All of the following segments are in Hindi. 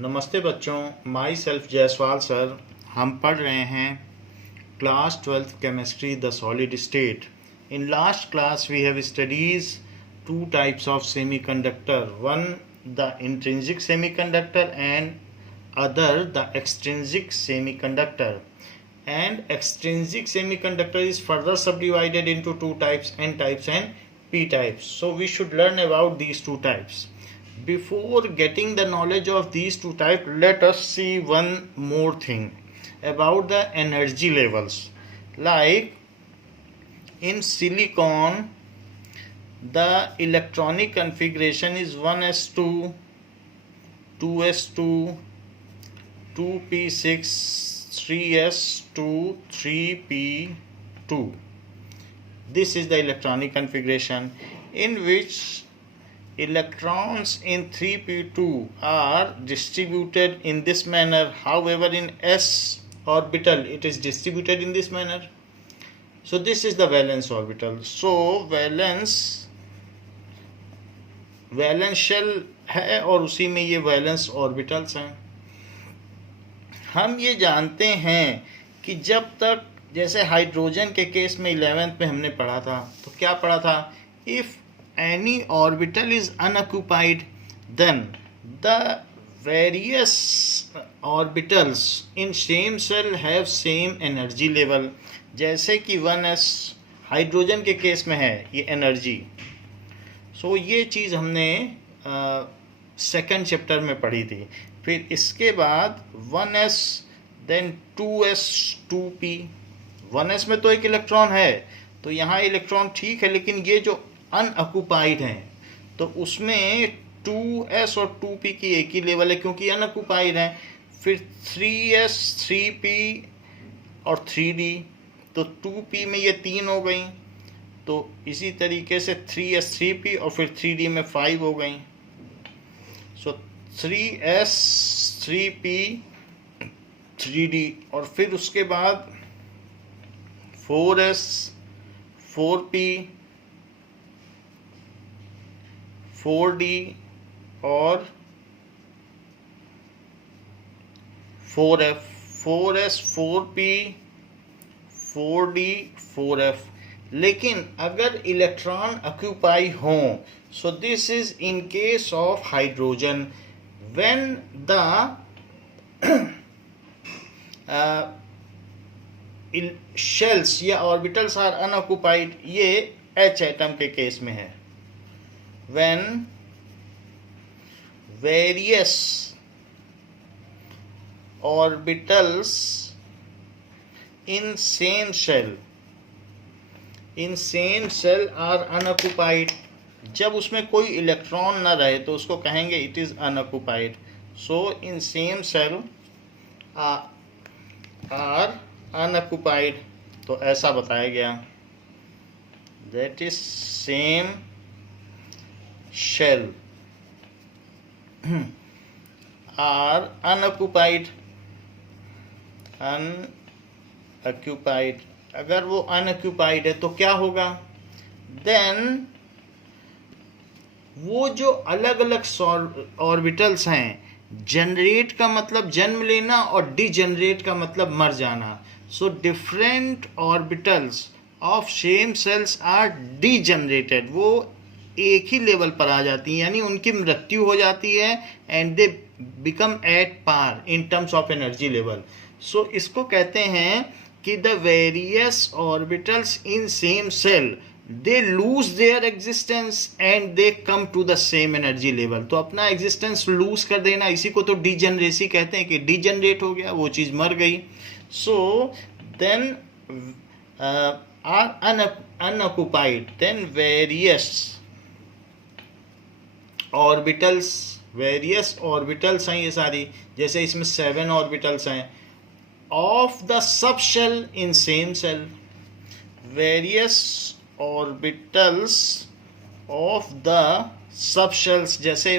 नमस्ते बच्चों, माई सेल्फ जायसवाल सर। हम पढ़ रहे हैं class 12th chemistry the solid state. In last class we have studies two types of semiconductor, one the intrinsic semiconductor and other the extrinsic semiconductor. And extrinsic semiconductor is further subdivided into two types, n types and p types. So we should learn about these two types. Before getting the knowledge of these two types, let us see one more thing about the energy levels. Like in silicon, the electronic configuration is 1s2, 2s2, 2p6, 3s2, 3p2. This is the electronic configuration in which electrons in 3p2 are distributed in this manner. However, in s orbital it is distributed in this manner. So this is the valence orbital. So valence shell है और उसी में ये वैलेंस ऑर्बिटल्स हैं। हम ये जानते हैं कि जब तक, जैसे हाइड्रोजन के केस में 11th में हमने पढ़ा था, तो क्या पढ़ा था? If any orbital is unoccupied then the various orbitals in same cell have same energy level. जैसे कि 1s हाइड्रोजन के केस में है ये एनर्जी। सो ये चीज़ हमने सेकंड चैप्टर में पढ़ी थी। फिर इसके बाद 1s then 2s 2p। 1s में तो एक इलेक्ट्रॉन है, तो यहाँ इलेक्ट्रॉन ठीक है, लेकिन ये जो अनऑक्यूपाइड हैं तो उसमें 2s और 2p की एक ही लेवल है क्योंकि अनऑक्यूपाइड हैं। फिर 3s 3p और 3d, तो 2p में ये 3 हो गई, तो इसी तरीके से 3s 3p और फिर 3d में 5 हो गई। सो 3s 3p 3d और फिर उसके बाद 4s 4p 4d और 4f 4s 4p 4d 4f। लेकिन अगर इलेक्ट्रॉन ऑक्यूपाई हों, सो this is in case of hydrogen when the shells या orbitals are unoccupied, ये H एटम के केस में है। when various orbitals in same shell are unoccupied, जब उसमें कोई इलेक्ट्रॉन ना रहे तो उसको कहेंगे it is unoccupied. So in same cell are unoccupied, तो ऐसा बताया गया। That is same shell are unoccupied. अगर वो अनऑक्यूपाइड है तो क्या होगा? देन वो जो अलग अलग ऑर्बिटल्स हैं, जनरेट का मतलब जन्म लेना और डिजनरेट का मतलब मर जाना। So different orbitals of same cells are degenerated, वो एक ही लेवल पर आ जाती हैं, यानी उनकी मृत्यु हो जाती है and they become at par in terms of energy level. So इसको कहते हैं कि the various orbitals in same shell they lose their existence and they come to the same energy level। तो अपना एग्जिस्टेंस लूज कर देना, इसी को तो डिजनरेसी कहते हैं कि डिजनरेट हो गया, वो चीज़ मर गई। So then are unoccupied, then various orbitals हैं ये सारी, जैसे इसमें 7 ऑर्बिटल्स हैं of the sub shell in same cell. Various orbitals of the sub shells, जैसे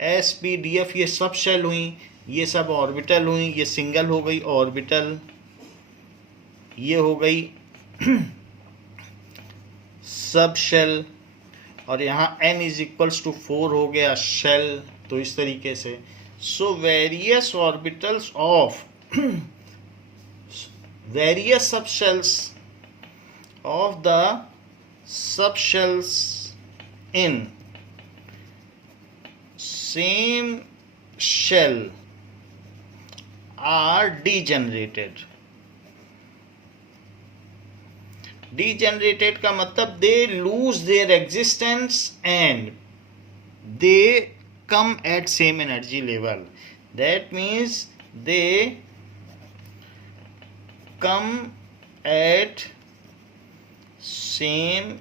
एस पी डी एफ ये सब शेल हुई, ये सब ऑर्बिटल हुई, ये सिंगल हो गई ऑर्बिटल, ये हो गई सब शेल, और यहाँ n इज इक्वल्स टू 4 हो गया शेल। तो इस तरीके से So various orbitals of various subshells of the subshells in same shell are degenerated. Degenerated का मतलब they lose their existence and they come at same energy level. That means they come at same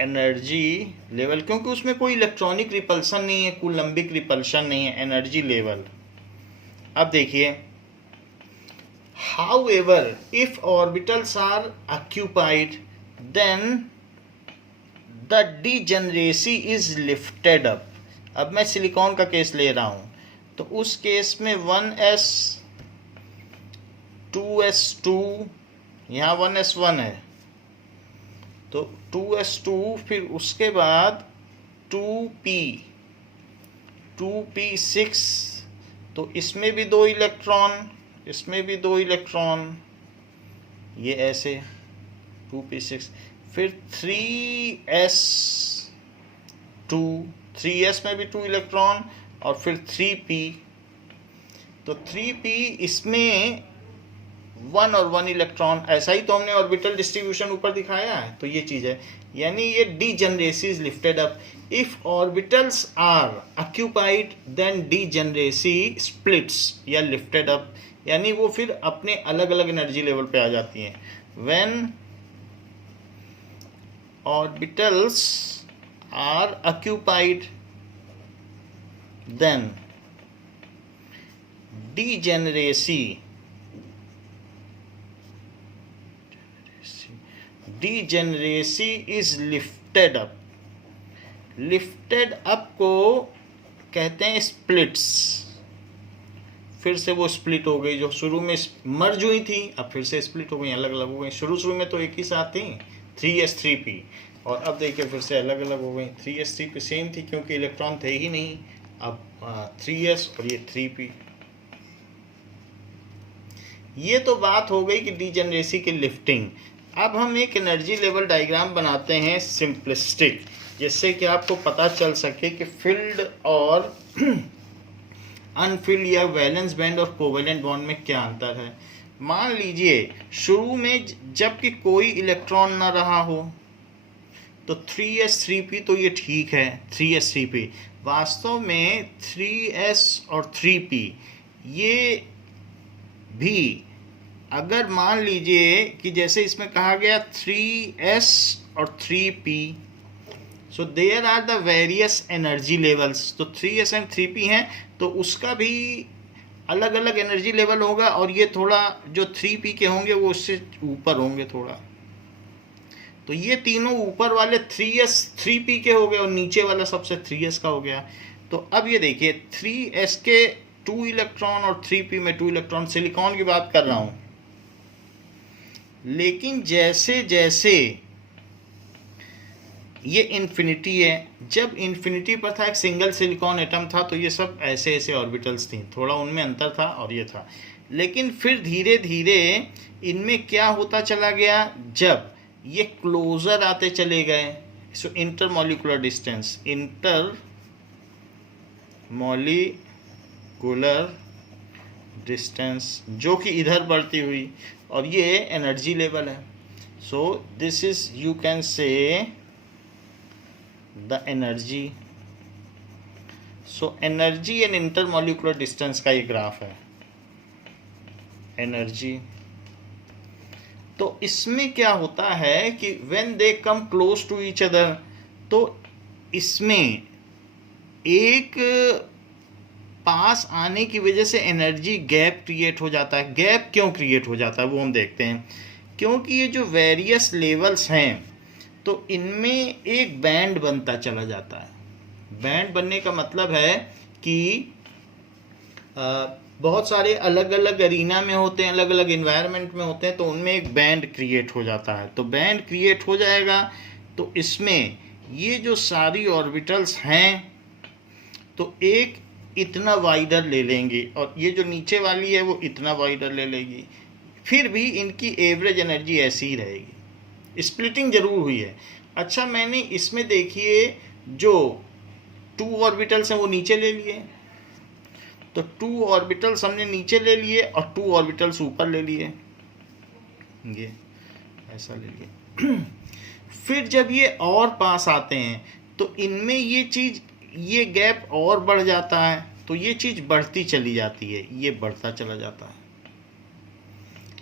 energy level, क्योंकि उसमें कोई इलेक्ट्रॉनिक रिपल्सन नहीं है, कूलम्बिक रिपल्शन नहीं है, एनर्जी लेवल. अब देखिए, however if orbitals are occupied then the degeneracy is lifted up. अब मैं सिलिकॉन का केस ले रहा हूं, तो उस केस में 1s 2s2, यहाँ 1s1 है तो 2s2, फिर उसके बाद 2p6, तो इसमें भी 2 इलेक्ट्रॉन, इसमें भी 2 इलेक्ट्रॉन, ये ऐसे 2p6, फिर 3s में भी 2 इलेक्ट्रॉन और फिर 3p, तो 3p इसमें 1 और 1 इलेक्ट्रॉन. ऐसा ही तो हमने ऑर्बिटल डिस्ट्रीब्यूशन ऊपर दिखाया है. तो ये चीज़ है, यानी ये degeneracy is lifted up. If orbitals are occupied then degeneracy splits या लिफ्टेड अप, यानी वो फिर अपने अलग अलग एनर्जी लेवल पे आ जाती हैं. When orbitals are occupied then degeneracy is lifted up. Lifted up को कहते हैं स्प्लिट्स. फिर से वो स्प्लिट हो गई, जो शुरू में मर्ज हुई थी अब फिर से स्प्लिट हो गई, अलग अलग हो गई. शुरू में तो एक ही साथ थी 3s3p, और अब देखिए फिर से अलग अलग हो गई. 3s3p सेम थी क्योंकि इलेक्ट्रॉन थे ही नहीं, अब 3s और ये 3p. ये तो बात हो गई कि डीजनरेसी की लिफ्टिंग. अब हम एक एनर्जी लेवल डायग्राम बनाते हैं सिंपलिस्टिक, जिससे कि आपको पता चल सके कि फील्ड और अनफील्ड या वैलेंस बैंड और कोवेलेंट बॉन्ड में क्या अंतर है. मान लीजिए शुरू में जबकि कोई इलेक्ट्रॉन ना रहा हो तो 3s3p, तो ये ठीक है 3s3p. वास्तव में 3s और 3p ये भी, अगर मान लीजिए कि जैसे इसमें कहा गया 3s और 3p, so there are the various energy levels, तो 3s एंड 3p हैं तो उसका भी अलग अलग एनर्जी लेवल होगा, और ये थोड़ा जो 3p के होंगे वो उससे ऊपर होंगे थोड़ा. तो ये तीनों ऊपर वाले 3s 3p के हो गए और नीचे वाला सबसे 3s का हो गया. तो अब ये देखिए 3s के 2 इलेक्ट्रॉन और 3p में 2 इलेक्ट्रॉन, सिलिकॉन की बात कर रहा हूँ. लेकिन जैसे जैसे ये इन्फिनिटी है, जब इन्फिनिटी पर था एक सिंगल सिलिकॉन एटम था तो ये सब ऐसे ऐसे ऑर्बिटल्स थी, थोड़ा उनमें अंतर था और ये था. लेकिन फिर धीरे धीरे इनमें क्या होता चला गया, जब ये क्लोजर आते चले गए, सो इंटरमॉलिक्यूलर डिस्टेंस, इंटरमॉलिक्यूलर डिस्टेंस जो कि इधर बढ़ती हुई, और ये एनर्जी लेवल है. सो this is, you can say the energy. So energy and intermolecular distance का ये ग्राफ है, एनर्जी. तो इसमें क्या होता है कि when they come close to each other, तो इसमें एक पास आने की वजह से एनर्जी गैप क्रिएट हो जाता है. गैप क्यों क्रिएट हो जाता है वो हम देखते हैं. क्योंकि ये जो वेरियस लेवल्स हैं तो इनमें एक बैंड बनता चला जाता है. बैंड बनने का मतलब है कि बहुत सारे अलग अलग अरीना में होते हैं, अलग अलग इन्वायरमेंट में होते हैं, तो उनमें एक बैंड क्रिएट हो जाता है. तो बैंड क्रिएट हो जाएगा तो इसमें ये जो सारी ऑर्बिटल्स हैं तो एक इतना वाइडर ले लेंगे और ये जो नीचे वाली है वो इतना वाइडर ले लेगी, फिर भी इनकी एवरेज एनर्जी ऐसी ही रहेगी। स्प्लिटिंग जरूर हुई है। अच्छा, मैंने इसमें देखिए जो 2 ऑर्बिटल्स हैं वो नीचे ले लिए, तो 2 ऑर्बिटल्स हमने नीचे ले लिए और 2 ऑर्बिटल्स ऊपर ले लिए, ये ऐसा ले लिए। फिर जब ये और पास आते हैं तो इनमें ये चीज़, ये गैप और बढ़ जाता है, तो ये चीज़ बढ़ती चली जाती है, ये बढ़ता चला जाता है,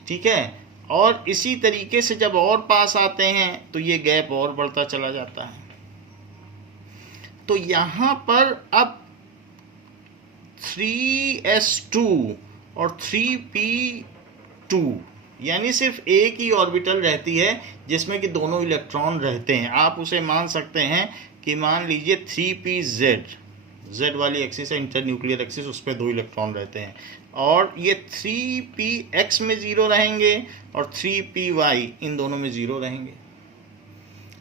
ठीक है। और इसी तरीके से जब और पास आते हैं तो ये गैप और बढ़ता चला जाता है। तो यहाँ पर अब 3s2 और 3p2 यानी सिर्फ एक ही ऑर्बिटल रहती है जिसमें कि दोनों इलेक्ट्रॉन रहते हैं। आप उसे मान सकते हैं कि मान लीजिए 3pz, z वाली एक्सिस है इंटर न्यूक्लियर एक्सिस, उस पर 2 इलेक्ट्रॉन रहते हैं, और ये 3px में 0 रहेंगे और 3py इन दोनों में 0 रहेंगे,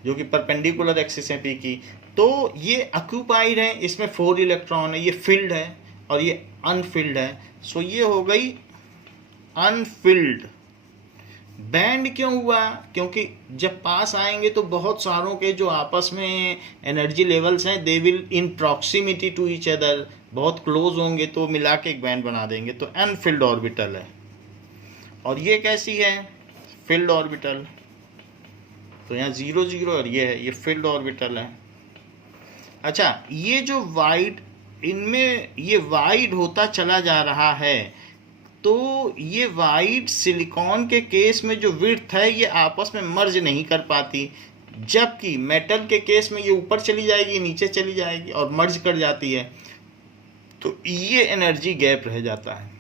जो कि परपेंडिकुलर एक्सिस है p की। तो ये ऑक्यूपाइड है, इसमें 4 इलेक्ट्रॉन है, ये फिल्ड है और ये अनफिल्ड है। सो ये हो गई अनफिल्ड। बैंड क्यों हुआ? क्योंकि जब पास आएंगे तो बहुत सारों के जो आपस में एनर्जी लेवल्स हैं they will in proximity to each other, बहुत क्लोज होंगे तो मिला के एक बैंड बना देंगे, तो अनफिल्ड ऑर्बिटल है। और ये कैसी है? Field orbital. तो यहाँ 0 0 और ये है, ये फिल्ड ऑर्बिटल है। अच्छा, ये जो वाइड, इनमें ये वाइड होता चला जा रहा है, तो ये वाइड सिलिकॉन के केस में जो विड्थ है ये आपस में मर्ज नहीं कर पाती, जबकि मेटल के केस में ये ऊपर चली जाएगी, नीचे चली जाएगी और मर्ज कर जाती है। तो ये एनर्जी गैप रह जाता है,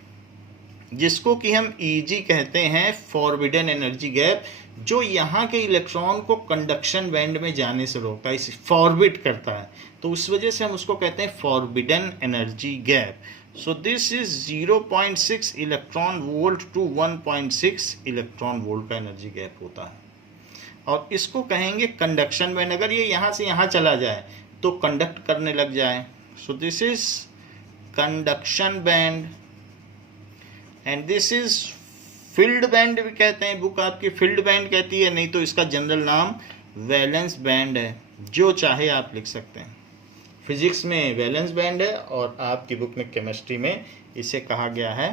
जिसको कि हम EG कहते हैं, फॉरबिडन एनर्जी गैप, जो यहाँ के इलेक्ट्रॉन को कंडक्शन बैंड में जाने से रोकता है, इसे फॉरबिड करता है। तो उस वजह से हम उसको कहते हैं forbidden energy gap. So this is 0.6 electron volt to 1.6 electron volt का एनर्जी गैप होता है, और इसको कहेंगे कंडक्शन बैंड। अगर ये यहाँ से यहाँ चला जाए तो कंडक्ट करने लग जाए, सो this is conduction band and this is field band भी कहते हैं, बुक आपकी फील्ड बैंड कहती है, नहीं तो इसका जनरल नाम वैलेंस बैंड है, जो चाहे आप लिख सकते हैं। फिजिक्स में वैलेंस बैंड है और आपकी बुक में केमिस्ट्री में इसे कहा गया है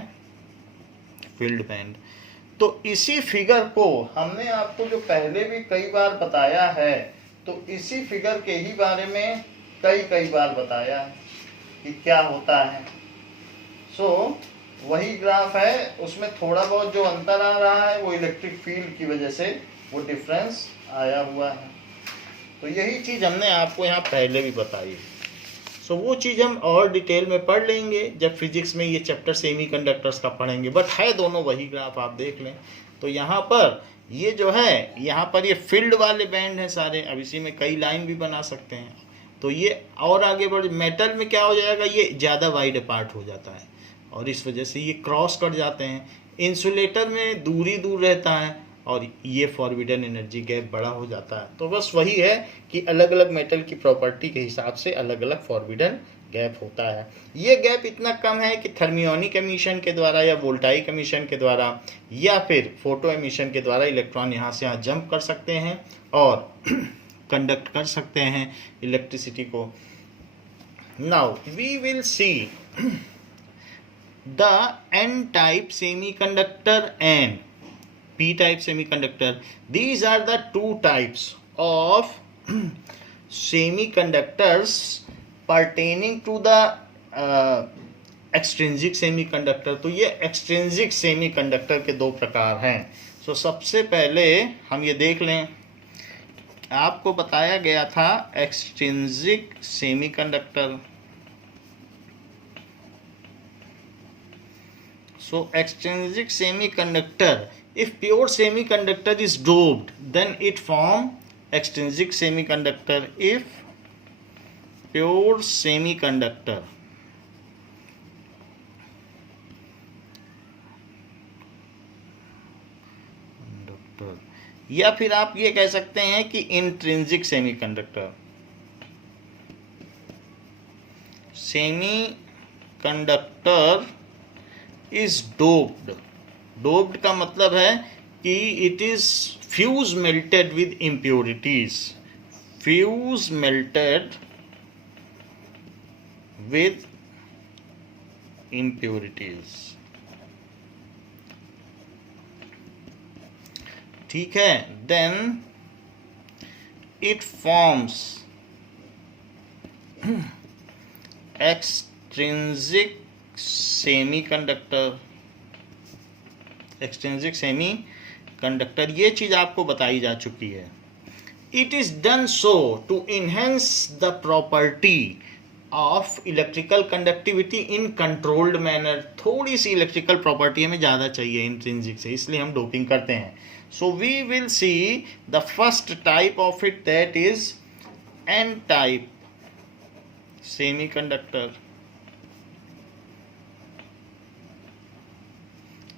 फील्ड बैंड। तो इसी फिगर को हमने आपको जो पहले भी कई बार बताया है, तो इसी फिगर के ही बारे में कई बार बताया है कि क्या होता है। सो वही ग्राफ है, उसमें थोड़ा बहुत जो अंतर आ रहा है वो इलेक्ट्रिक फील्ड की वजह से वो डिफरेंस आया हुआ है। तो यही चीज़ हमने आपको यहाँ पहले भी बताई। सो वो चीज़ हम और डिटेल में पढ़ लेंगे जब फिजिक्स में ये चैप्टर सेमीकंडक्टर्स का पढ़ेंगे, बट है दोनों वही ग्राफ, आप देख लें। तो यहाँ पर ये जो है, यहाँ पर ये फील्ड वाले बैंड हैं सारे, अब इसी में कई लाइन भी बना सकते हैं। तो ये और आगे बढ़, मेटल में क्या हो जाएगा, ये ज़्यादा वाइड अपार्ट हो जाता है और इस वजह से ये क्रॉस कर जाते हैं। इंसुलेटर में दूरी दूर रहता है और ये फॉरबिडन एनर्जी गैप बड़ा हो जाता है। तो बस वही है कि अलग अलग मेटल की प्रॉपर्टी के हिसाब से अलग अलग फॉरबिडन गैप होता है। ये गैप इतना कम है कि थर्मियोनिक एमिशन के द्वारा या वोल्टाइक एमिशन के द्वारा या फिर फोटो एमिशन के द्वारा इलेक्ट्रॉन यहाँ से यहाँ जंप कर सकते हैं और कंडक्ट कर सकते हैं इलेक्ट्रिसिटी को। Now we will see the n-type semiconductor and p-type semiconductor. These are the two types of semiconductors pertaining to the extrinsic semiconductor. तो ये extrinsic semiconductor के दो प्रकार हैं। सो सबसे पहले हम ये देख लें, आपको बताया गया था extrinsic semiconductor। So extrinsic semiconductor, if pure semiconductor is doped, then it form extrinsic semiconductor. If pure semiconductor या फिर आप ये कह सकते हैं कि intrinsic semiconductor. Conductor is doped. Doped का मतलब है कि it is fuse melted with impurities, fuse melted with impurities. ठीक है, then it forms extrinsic semiconductor. Extrinsic semiconductor, ये चीज आपको बताई जा चुकी है। It is done so to enhance the property of electrical conductivity in controlled manner. थोड़ी सी इलेक्ट्रिकल प्रॉपर्टी हमें ज़्यादा चाहिए इंट्रिंसिक से, इसलिए हम डोपिंग करते हैं। So we will see the first type of it, that is N type semiconductor.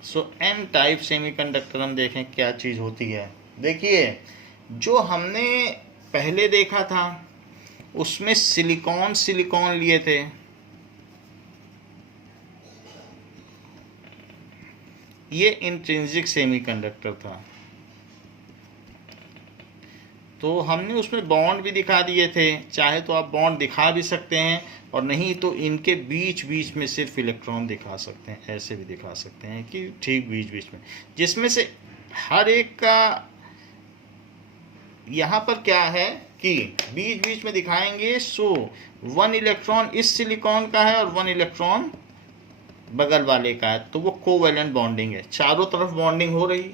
So N type semiconductor हम देखें क्या चीज़ होती है। देखिए, जो हमने पहले देखा था उसमें सिलिकॉन लिए थे, ये इंट्रिंसिक सेमीकंडक्टर था। तो हमने उसमें बॉन्ड भी दिखा दिए थे, चाहे तो आप बॉन्ड दिखा भी सकते हैं और नहीं तो इनके बीच बीच में सिर्फ इलेक्ट्रॉन दिखा सकते हैं, ऐसे भी दिखा सकते हैं कि ठीक बीच बीच में, जिसमें से हर एक का यहाँ पर क्या है कि बीच बीच में दिखाएंगे। सो 1 इलेक्ट्रॉन इस सिलिकॉन का है और 1 इलेक्ट्रॉन बगल वाले का है, तो वो कोवेलेंट बॉन्डिंग है, चारों तरफ बॉन्डिंग हो रही।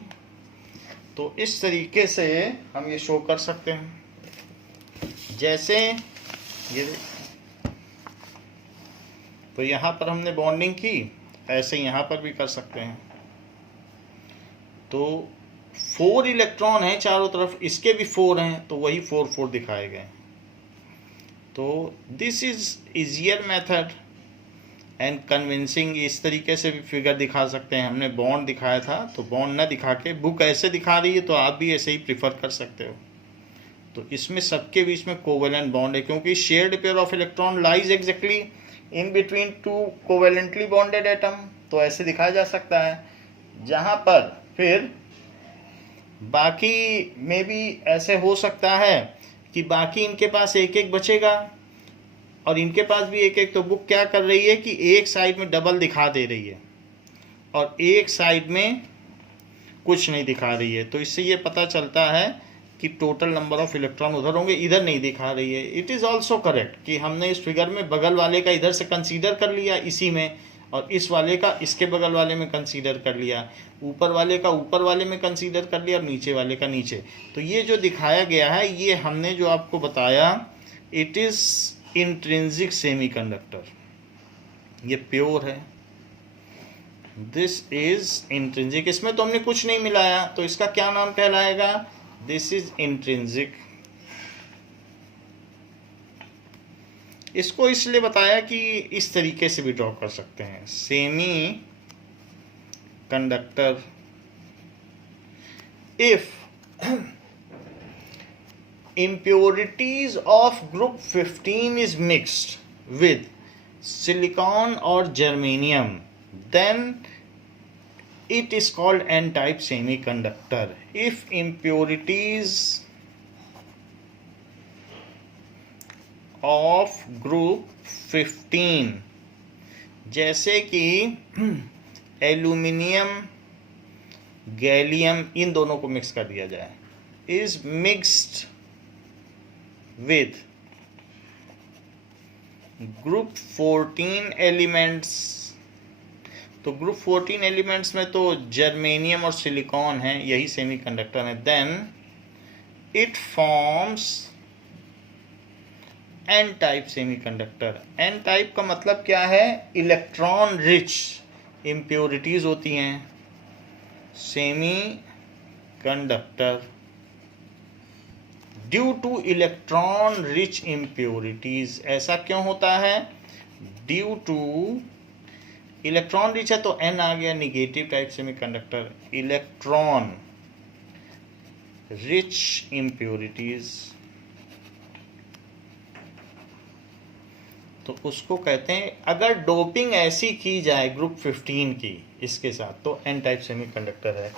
तो इस तरीके से हम ये शो कर सकते हैं। जैसे ये, तो यहाँ पर हमने बॉन्डिंग की, ऐसे यहाँ पर भी कर सकते हैं। तो 4 इलेक्ट्रॉन हैं चारों तरफ, इसके भी 4 हैं, तो वही 4 दिखाए गए। तो this is easier method and convincing. इस तरीके से भी फिगर दिखा सकते हैं। हमने बॉन्ड दिखाया था, तो बॉन्ड ना दिखा के बुक ऐसे दिखा रही है, तो आप भी ऐसे ही प्रिफर कर सकते हो। तो इसमें सबके बीच में कोवेलेंट बॉन्ड है, क्योंकि shared pair of electron lies exactly in between 2 covalently bonded atom, तो ऐसे दिखाया जा सकता है। जहाँ पर फिर बाकी में भी ऐसे हो सकता है कि बाकी इनके पास एक एक बचेगा और इनके पास भी एक एक। तो बुक क्या कर रही है कि एक साइड में डबल दिखा दे रही है और एक साइड में कुछ नहीं दिखा रही है। तो इससे ये पता चलता है कि टोटल नंबर ऑफ इलेक्ट्रॉन उधर होंगे, इधर नहीं दिखा रही है। इट इज़ ऑल्सो करेक्ट कि हमने इस फिगर में बगल वाले का इधर से कंसीडर कर लिया इसी में, और इस वाले का इसके बगल वाले में कंसीडर कर लिया, ऊपर वाले का ऊपर वाले में कंसीडर कर लिया और नीचे वाले का नीचे। तो ये जो दिखाया गया है, ये हमने जो आपको बताया, इट इज़ इंट्रिंसिक सेमीकंडक्टर, ये प्योर है। दिस इज इंट्रिंसिक, इसमें तो हमने कुछ नहीं मिलाया, तो इसका क्या नाम कहलाएगा? This is intrinsic. इसको इसलिए बताया कि इस तरीके से भी ड्रॉ कर सकते हैं। Semi conductor if impurities of group 15 is mixed with silicon or germanium, then it is called n-type semiconductor. If impurities of group 15 जैसे कि एल्यूमिनियम, गैलियम, इन दोनों को मिक्स कर दिया जाए, is mixed with group 14 elements, तो ग्रुप 14 एलिमेंट्स में तो जर्मेनियम और सिलिकॉन है, यही सेमीकंडक्टर है। Then it forms N type semiconductor. N type का मतलब क्या है? इलेक्ट्रॉन रिच इम्प्योरिटीज होती हैं semiconductor due to electron rich impurities. ऐसा क्यों होता है? ड्यू टू इलेक्ट्रॉन रिच है तो एन आ गया, negative type semiconductor, electron rich impurities. तो उसको कहते हैं, अगर डोपिंग ऐसी की जाए ग्रुप 15 की इसके साथ, तो एन टाइप सेमीकंडक्टर है।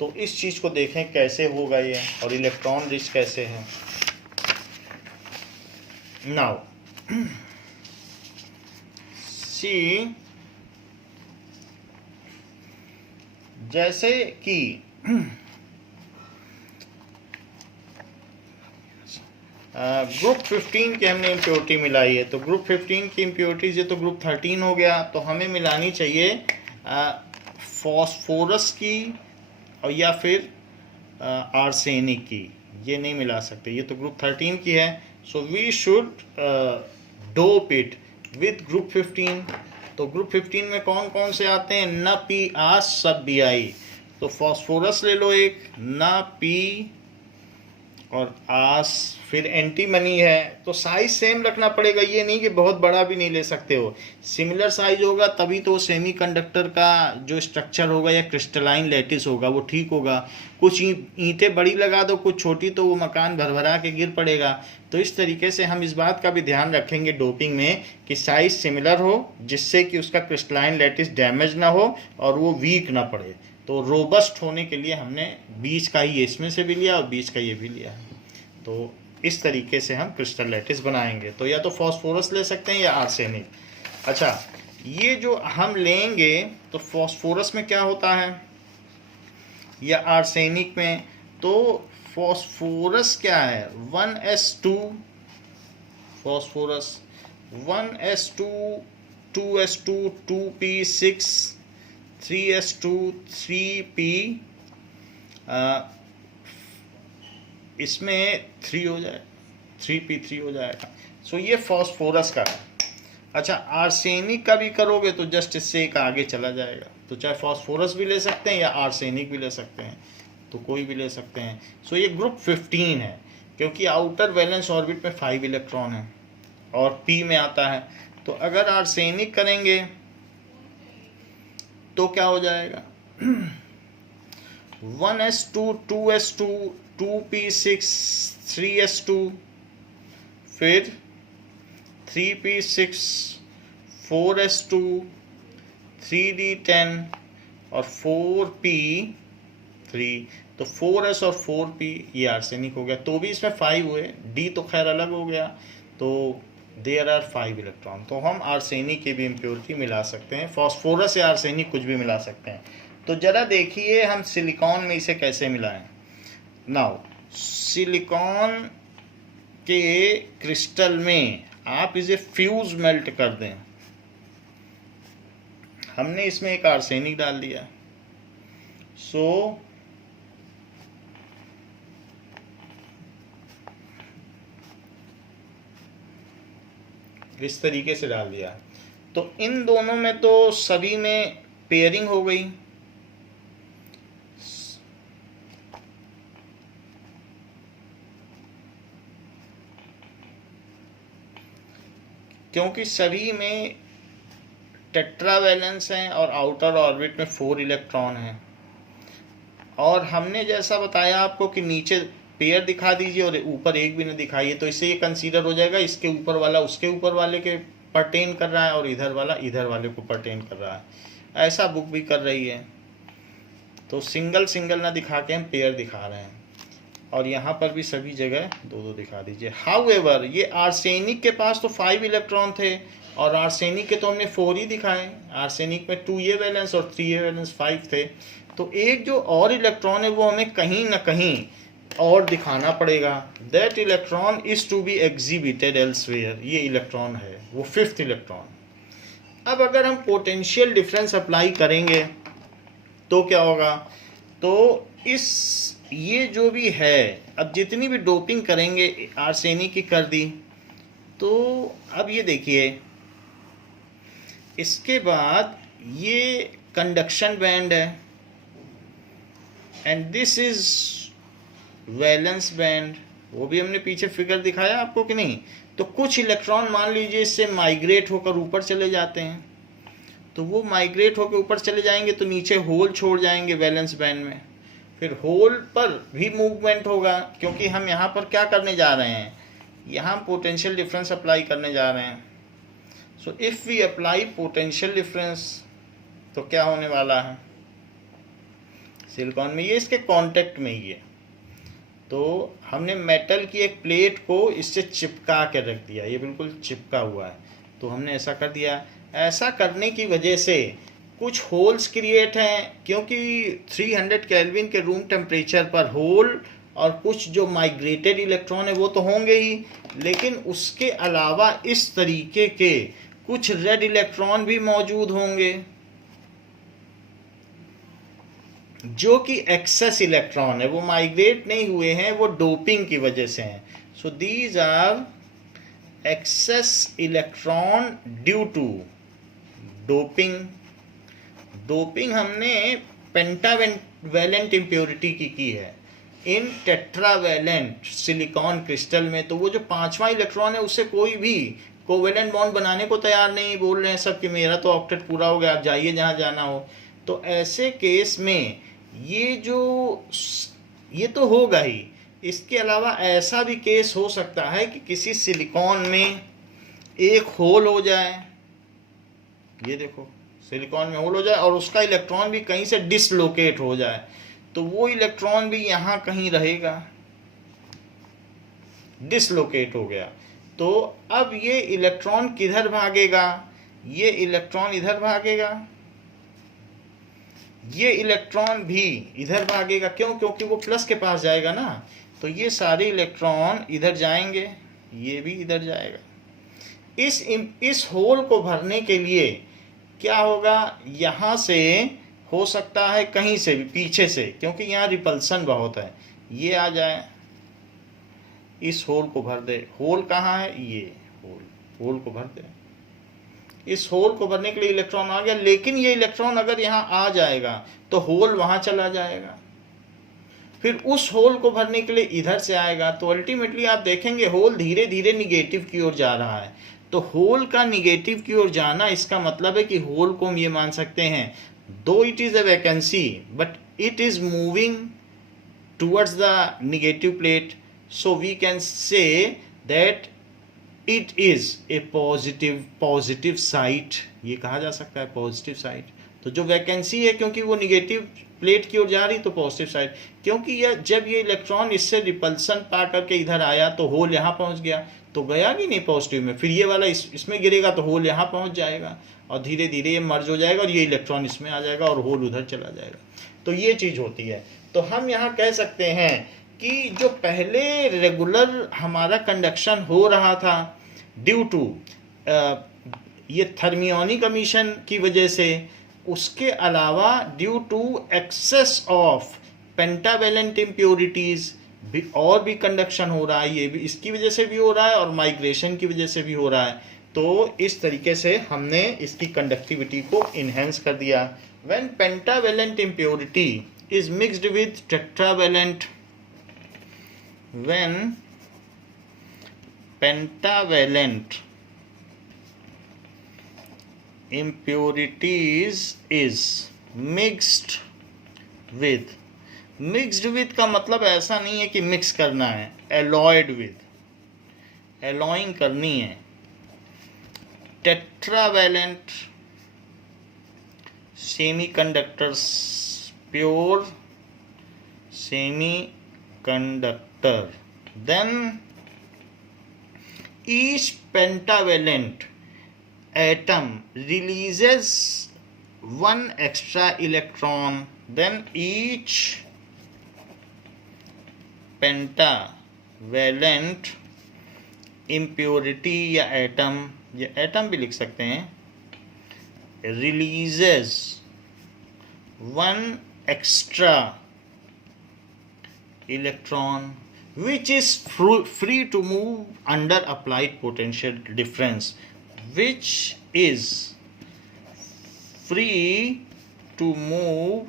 तो इस चीज़ को देखें कैसे होगा ये, और इलेक्ट्रॉन रिच कैसे है। नाउ सी, जैसे कि ग्रुप 15 की हमने इम्प्योरिटी मिलाई है, तो ग्रुप 15 की इम्प्योरिटी से तो ग्रुप 13 हो गया, तो हमें मिलानी चाहिए फॉस्फोरस की और या फिर आर्सेनिक की। ये नहीं मिला सकते, ये तो ग्रुप 13 की है। So we should dope it with group 15। तो ग्रुप 15 में कौन कौन से आते हैं, न पी आस सब बी आई। तो फॉस्फोरस ले लो एक, न पी और आस, फिर एंटीमनी है। तो साइज सेम रखना पड़ेगा, ये नहीं कि बहुत बड़ा भी नहीं ले सकते हो, सिमिलर साइज होगा तभी तो सेमीकंडक्टर का जो स्ट्रक्चर होगा या क्रिस्टलाइन लैटिस होगा वो ठीक होगा। कुछ ईंटें बड़ी लगा दो, कुछ छोटी, तो वो मकान भरभरा के गिर पड़ेगा। तो इस तरीके से हम इस बात का भी ध्यान रखेंगे डोपिंग में कि साइज सिमिलर हो, जिससे कि उसका क्रिस्टलाइन लैटिस डैमेज ना हो और वो वीक ना पड़े। तो रोबस्ट होने के लिए हमने बीच का ही इसमें से भी लिया और बीच का ये भी लिया। तो इस तरीके से हम क्रिस्टल लैटिस बनाएंगे। तो या तो फॉस्फोरस ले सकते हैं या आर्सेनिक। अच्छा, ये जो हम लेंगे तो फॉस्फोरस में क्या होता है या आर्सेनिक में, तो फॉस्फोरस क्या है 1s2 phosphorus 1s2 2s2 2p6 3s2 3p, इसमें 3 हो जाए 3p3 हो जाएगा। सो ये फॉस्फोरस का है। अच्छा, आर्सेनिक का भी करोगे तो जस्ट इससे एक आगे चला जाएगा। तो चाहे फॉस्फोरस भी ले सकते हैं या आर्सेनिक भी ले सकते हैं, तो कोई भी ले सकते हैं। सो ये ग्रुप 15 है, क्योंकि आउटर वैलेंस ऑर्बिट में 5 इलेक्ट्रॉन है और p में आता है। तो अगर आर्सेनिक करेंगे तो क्या हो जाएगा 1s2 2s2 2p6 3s2, फिर 3p6 4s2 3d10 और 4p3। तो 4s और 4p ये आर्सेनिक हो गया। तो भी इसमें 5 हुए, d तो खैर अलग हो गया। तो देयर आर 5 इलेक्ट्रॉन। तो हम आर्सेनिक की भी इम्प्योरिटी मिला सकते हैं, फॉस्फोरस या आर्सेनिक कुछ भी मिला सकते हैं। तो जरा देखिए हम सिलिकॉन में इसे कैसे मिलाएं। नाउ सिलिकॉन के क्रिस्टल में आप इसे फ्यूज मेल्ट कर दें। हमने इसमें एक आर्सेनिक डाल दिया, सो इस तरीके से डाल दिया। तो इन दोनों में तो सभी में पेयरिंग हो गई। क्योंकि सभी में टेट्रावैलेंस हैं और आउटर ऑर्बिट में 4 इलेक्ट्रॉन हैं। और हमने जैसा बताया आपको कि नीचे पेयर दिखा दीजिए और ऊपर एक भी न दिखाइए, तो इससे ये कंसीडर हो जाएगा इसके ऊपर वाला उसके ऊपर वाले के परटेन कर रहा है और इधर वाला इधर वाले को परटेन कर रहा है। ऐसा बुक भी कर रही है। तो सिंगल सिंगल ना दिखा के हम पेयर दिखा रहे हैं। और यहाँ पर भी सभी जगह 2-2 दिखा दीजिए। हाउएवर ये आर्सेनिक के पास तो 5 इलेक्ट्रॉन थे और आर्सेनिक के तो हमने 4 ही दिखाए। आर्सेनिक में 2a वैलेंस और 3a वैलेंस 5 थे। तो एक जो और इलेक्ट्रॉन है वो हमें कहीं ना कहीं और दिखाना पड़ेगा। That electron is to be exhibited elsewhere. ये इलेक्ट्रॉन है वो 5th इलेक्ट्रॉन। अब अगर हम पोटेंशियल डिफरेंस अप्लाई करेंगे तो क्या होगा, तो इस ये जो भी है, अब जितनी भी डोपिंग करेंगे आर्सेनिक की कर दी, तो अब ये देखिए इसके बाद ये कंडक्शन बैंड है and this is valence band. वो भी हमने पीछे फिगर दिखाया आपको कि नहीं। तो कुछ इलेक्ट्रॉन मान लीजिए इससे माइग्रेट होकर ऊपर चले जाते हैं, तो वो माइग्रेट होकर ऊपर चले जाएंगे तो नीचे होल छोड़ जाएंगे वैलेंस बैंड में। फिर होल पर भी मूवमेंट होगा, क्योंकि हम यहाँ पर क्या करने जा रहे हैं, यहाँ पोटेंशियल डिफरेंस अप्लाई करने जा रहे हैं। So if we apply potential difference तो क्या होने वाला है सिलिकॉन में, ये इसके कांटेक्ट में ही है। तो हमने मेटल की एक प्लेट को इससे चिपका के रख दिया, ये बिल्कुल चिपका हुआ है, तो हमने ऐसा कर दिया। ऐसा करने की वजह से कुछ होल्स क्रिएट हैं, क्योंकि 300 केल्विन के रूम टेम्परेचर पर होल और कुछ जो माइग्रेटेड इलेक्ट्रॉन है वो तो होंगे ही, लेकिन उसके अलावा इस तरीके के कुछ रेड इलेक्ट्रॉन भी मौजूद होंगे जो कि एक्सेस इलेक्ट्रॉन है, वो माइग्रेट नहीं हुए हैं, वो डोपिंग की वजह से हैं। So these are excess electron due to doping. Doping हमने पेंटावैलेंट इम्प्योरिटी की है इन टेट्रावैलेंट सिलिकॉन क्रिस्टल में। तो वो जो पांचवा इलेक्ट्रॉन है उससे कोई भी कोवेलेंट बॉन्ड बनाने को तैयार नहीं, बोल रहे हैं सब कि मेरा तो ऑक्टेट पूरा हो गया, आप जाइए जहां जाना हो। तो ऐसे केस में ये तो होगा ही, इसके अलावा ऐसा भी केस हो सकता है कि किसी सिलिकॉन में एक होल हो जाए, ये देखो सिलिकॉन में होल हो जाए और उसका इलेक्ट्रॉन भी कहीं से डिसलोकेट हो जाए, तो वो इलेक्ट्रॉन भी यहाँ कहीं रहेगा, डिसलोकेट हो गया। तो अब ये इलेक्ट्रॉन किधर भागेगा, ये इलेक्ट्रॉन इधर भागेगा, ये इलेक्ट्रॉन भी इधर भागेगा। क्यों? क्योंकि वो प्लस के पास जाएगा ना, तो ये सारे इलेक्ट्रॉन इधर जाएंगे, ये भी इधर जाएगा। इस होल को भरने के लिए क्या होगा, यहाँ से हो सकता है कहीं से भी पीछे से, क्योंकि यहाँ रिपल्सन बहुत है, ये आ जाए इस होल को भर दे। होल कहाँ है, ये होल को भर दे। इस होल को भरने के लिए इलेक्ट्रॉन आ गया, लेकिन ये इलेक्ट्रॉन अगर यहाँ आ जाएगा तो होल वहां चला जाएगा, फिर उस होल को भरने के लिए इधर से आएगा, तो अल्टीमेटली आप देखेंगे होल धीरे धीरे निगेटिव की ओर जा रहा है। तो होल का निगेटिव की ओर जाना, इसका मतलब है कि होल को हम ये मान सकते हैं, though it is a vacancy but it is moving towards the negative plate, so we can say that it is a positive site, ये कहा जा सकता है पॉजिटिव साइट। तो जो वैकेंसी है, क्योंकि वो निगेटिव प्लेट की ओर जा रही, तो पॉजिटिव साइड, क्योंकि जब ये इलेक्ट्रॉन इससे रिपल्सन पा करके इधर आया तो होल यहाँ पहुँच गया, तो गया भी नहीं पॉजिटिव में, फिर ये वाला इसमें गिरेगा तो होल यहाँ पहुँच जाएगा और धीरे धीरे ये मर्ज हो जाएगा और ये इलेक्ट्रॉन इसमें आ जाएगा और होल उधर चला जाएगा। तो ये चीज़ होती है। तो हम यहाँ कह सकते हैं कि जो पहले रेगुलर हमारा कंडक्शन हो रहा था ड्यू टू ये थर्मियोनिक एमिशन की वजह से, उसके अलावा due to excess of pentavalent impurities और भी कंडक्शन हो रहा है, ये भी इसकी वजह से भी हो रहा है और माइग्रेशन की वजह से भी हो रहा है। तो इस तरीके से हमने इसकी कंडक्टिविटी को इन्हेंस कर दिया। When pentavalent impurity is mixed with tetravalent, when pentavalent impurities is mixed with का मतलब ऐसा नहीं है कि मिक्स करना है, alloyed with, alloying करनी है। tetravalent semiconductors, pure semiconductor, then each pentavalent atom releases one extra electron, then each pentavalent impurity या एटम, ये एटम भी लिख सकते हैं, releases one extra electron which is free to move under applied potential difference, which is free to move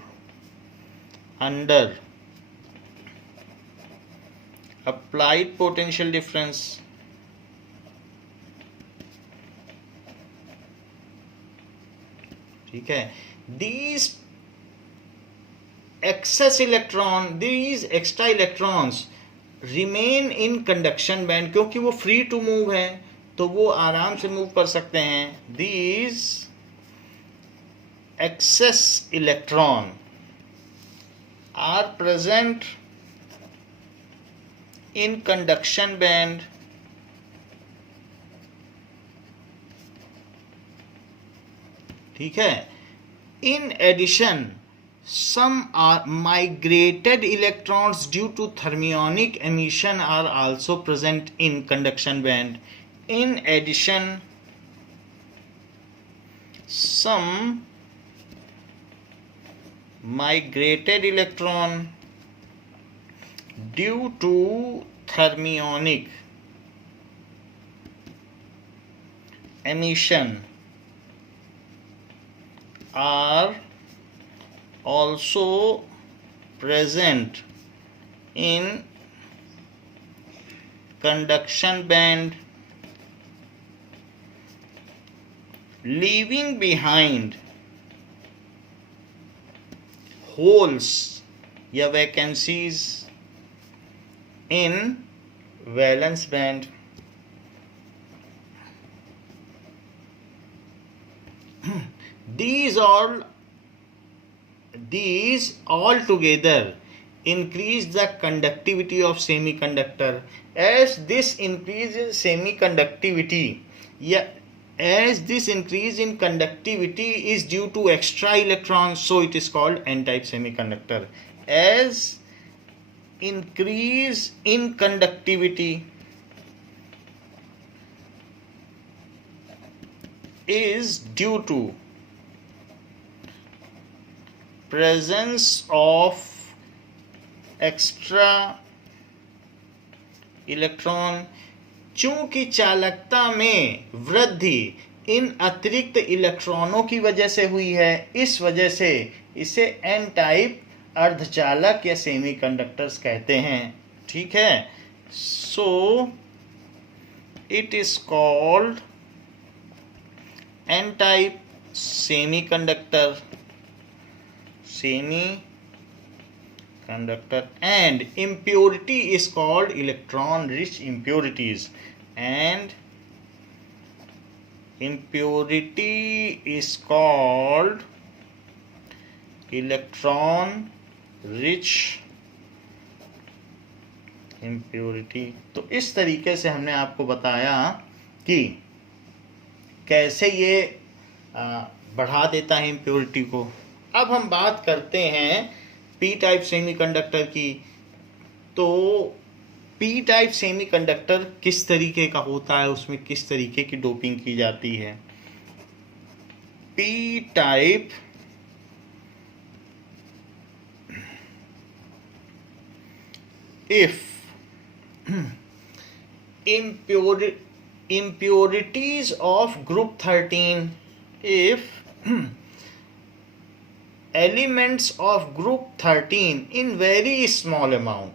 under applied potential difference। ठीक है, these excess electron, these extra electrons remain in conduction band, क्योंकि वो free to move है तो वो आराम से मूव कर सकते हैं। These excess electron are present in conduction band ठीक है। In addition some are migrated electrons due to thermionic emission are also present in conduction band. In addition, some migrated electron due to thermionic emission are also present in conduction band, leaving behind holes या vacancies in valence band. These all together increase the conductivity of semiconductor. As this increase in semiconductivity, as this increase in conductivity is due to extra electrons, so it is called n-type semiconductor. As increase in conductivity is due to presence of extra electron, चूंकि चालकता में वृद्धि इन अतिरिक्त इलेक्ट्रॉनों की वजह से हुई है, इस वजह से इसे एन टाइप अर्धचालक या सेमीकंडक्टर्स कहते हैं। ठीक है, so it is called an type semiconductor and impurity is called electron rich impurities, and impurity is called electron rich impurity। तो इस तरीके से हमने आपको बताया कि कैसे ये बढ़ा देता है इम्प्योरिटी को। अब हम बात करते हैं पी टाइप सेमीकंडक्टर की। तो पी टाइप सेमीकंडक्टर किस तरीके का होता है, उसमें किस तरीके की डोपिंग की जाती है। P type if impurities of group 13, if elements of group 13 in very small amount,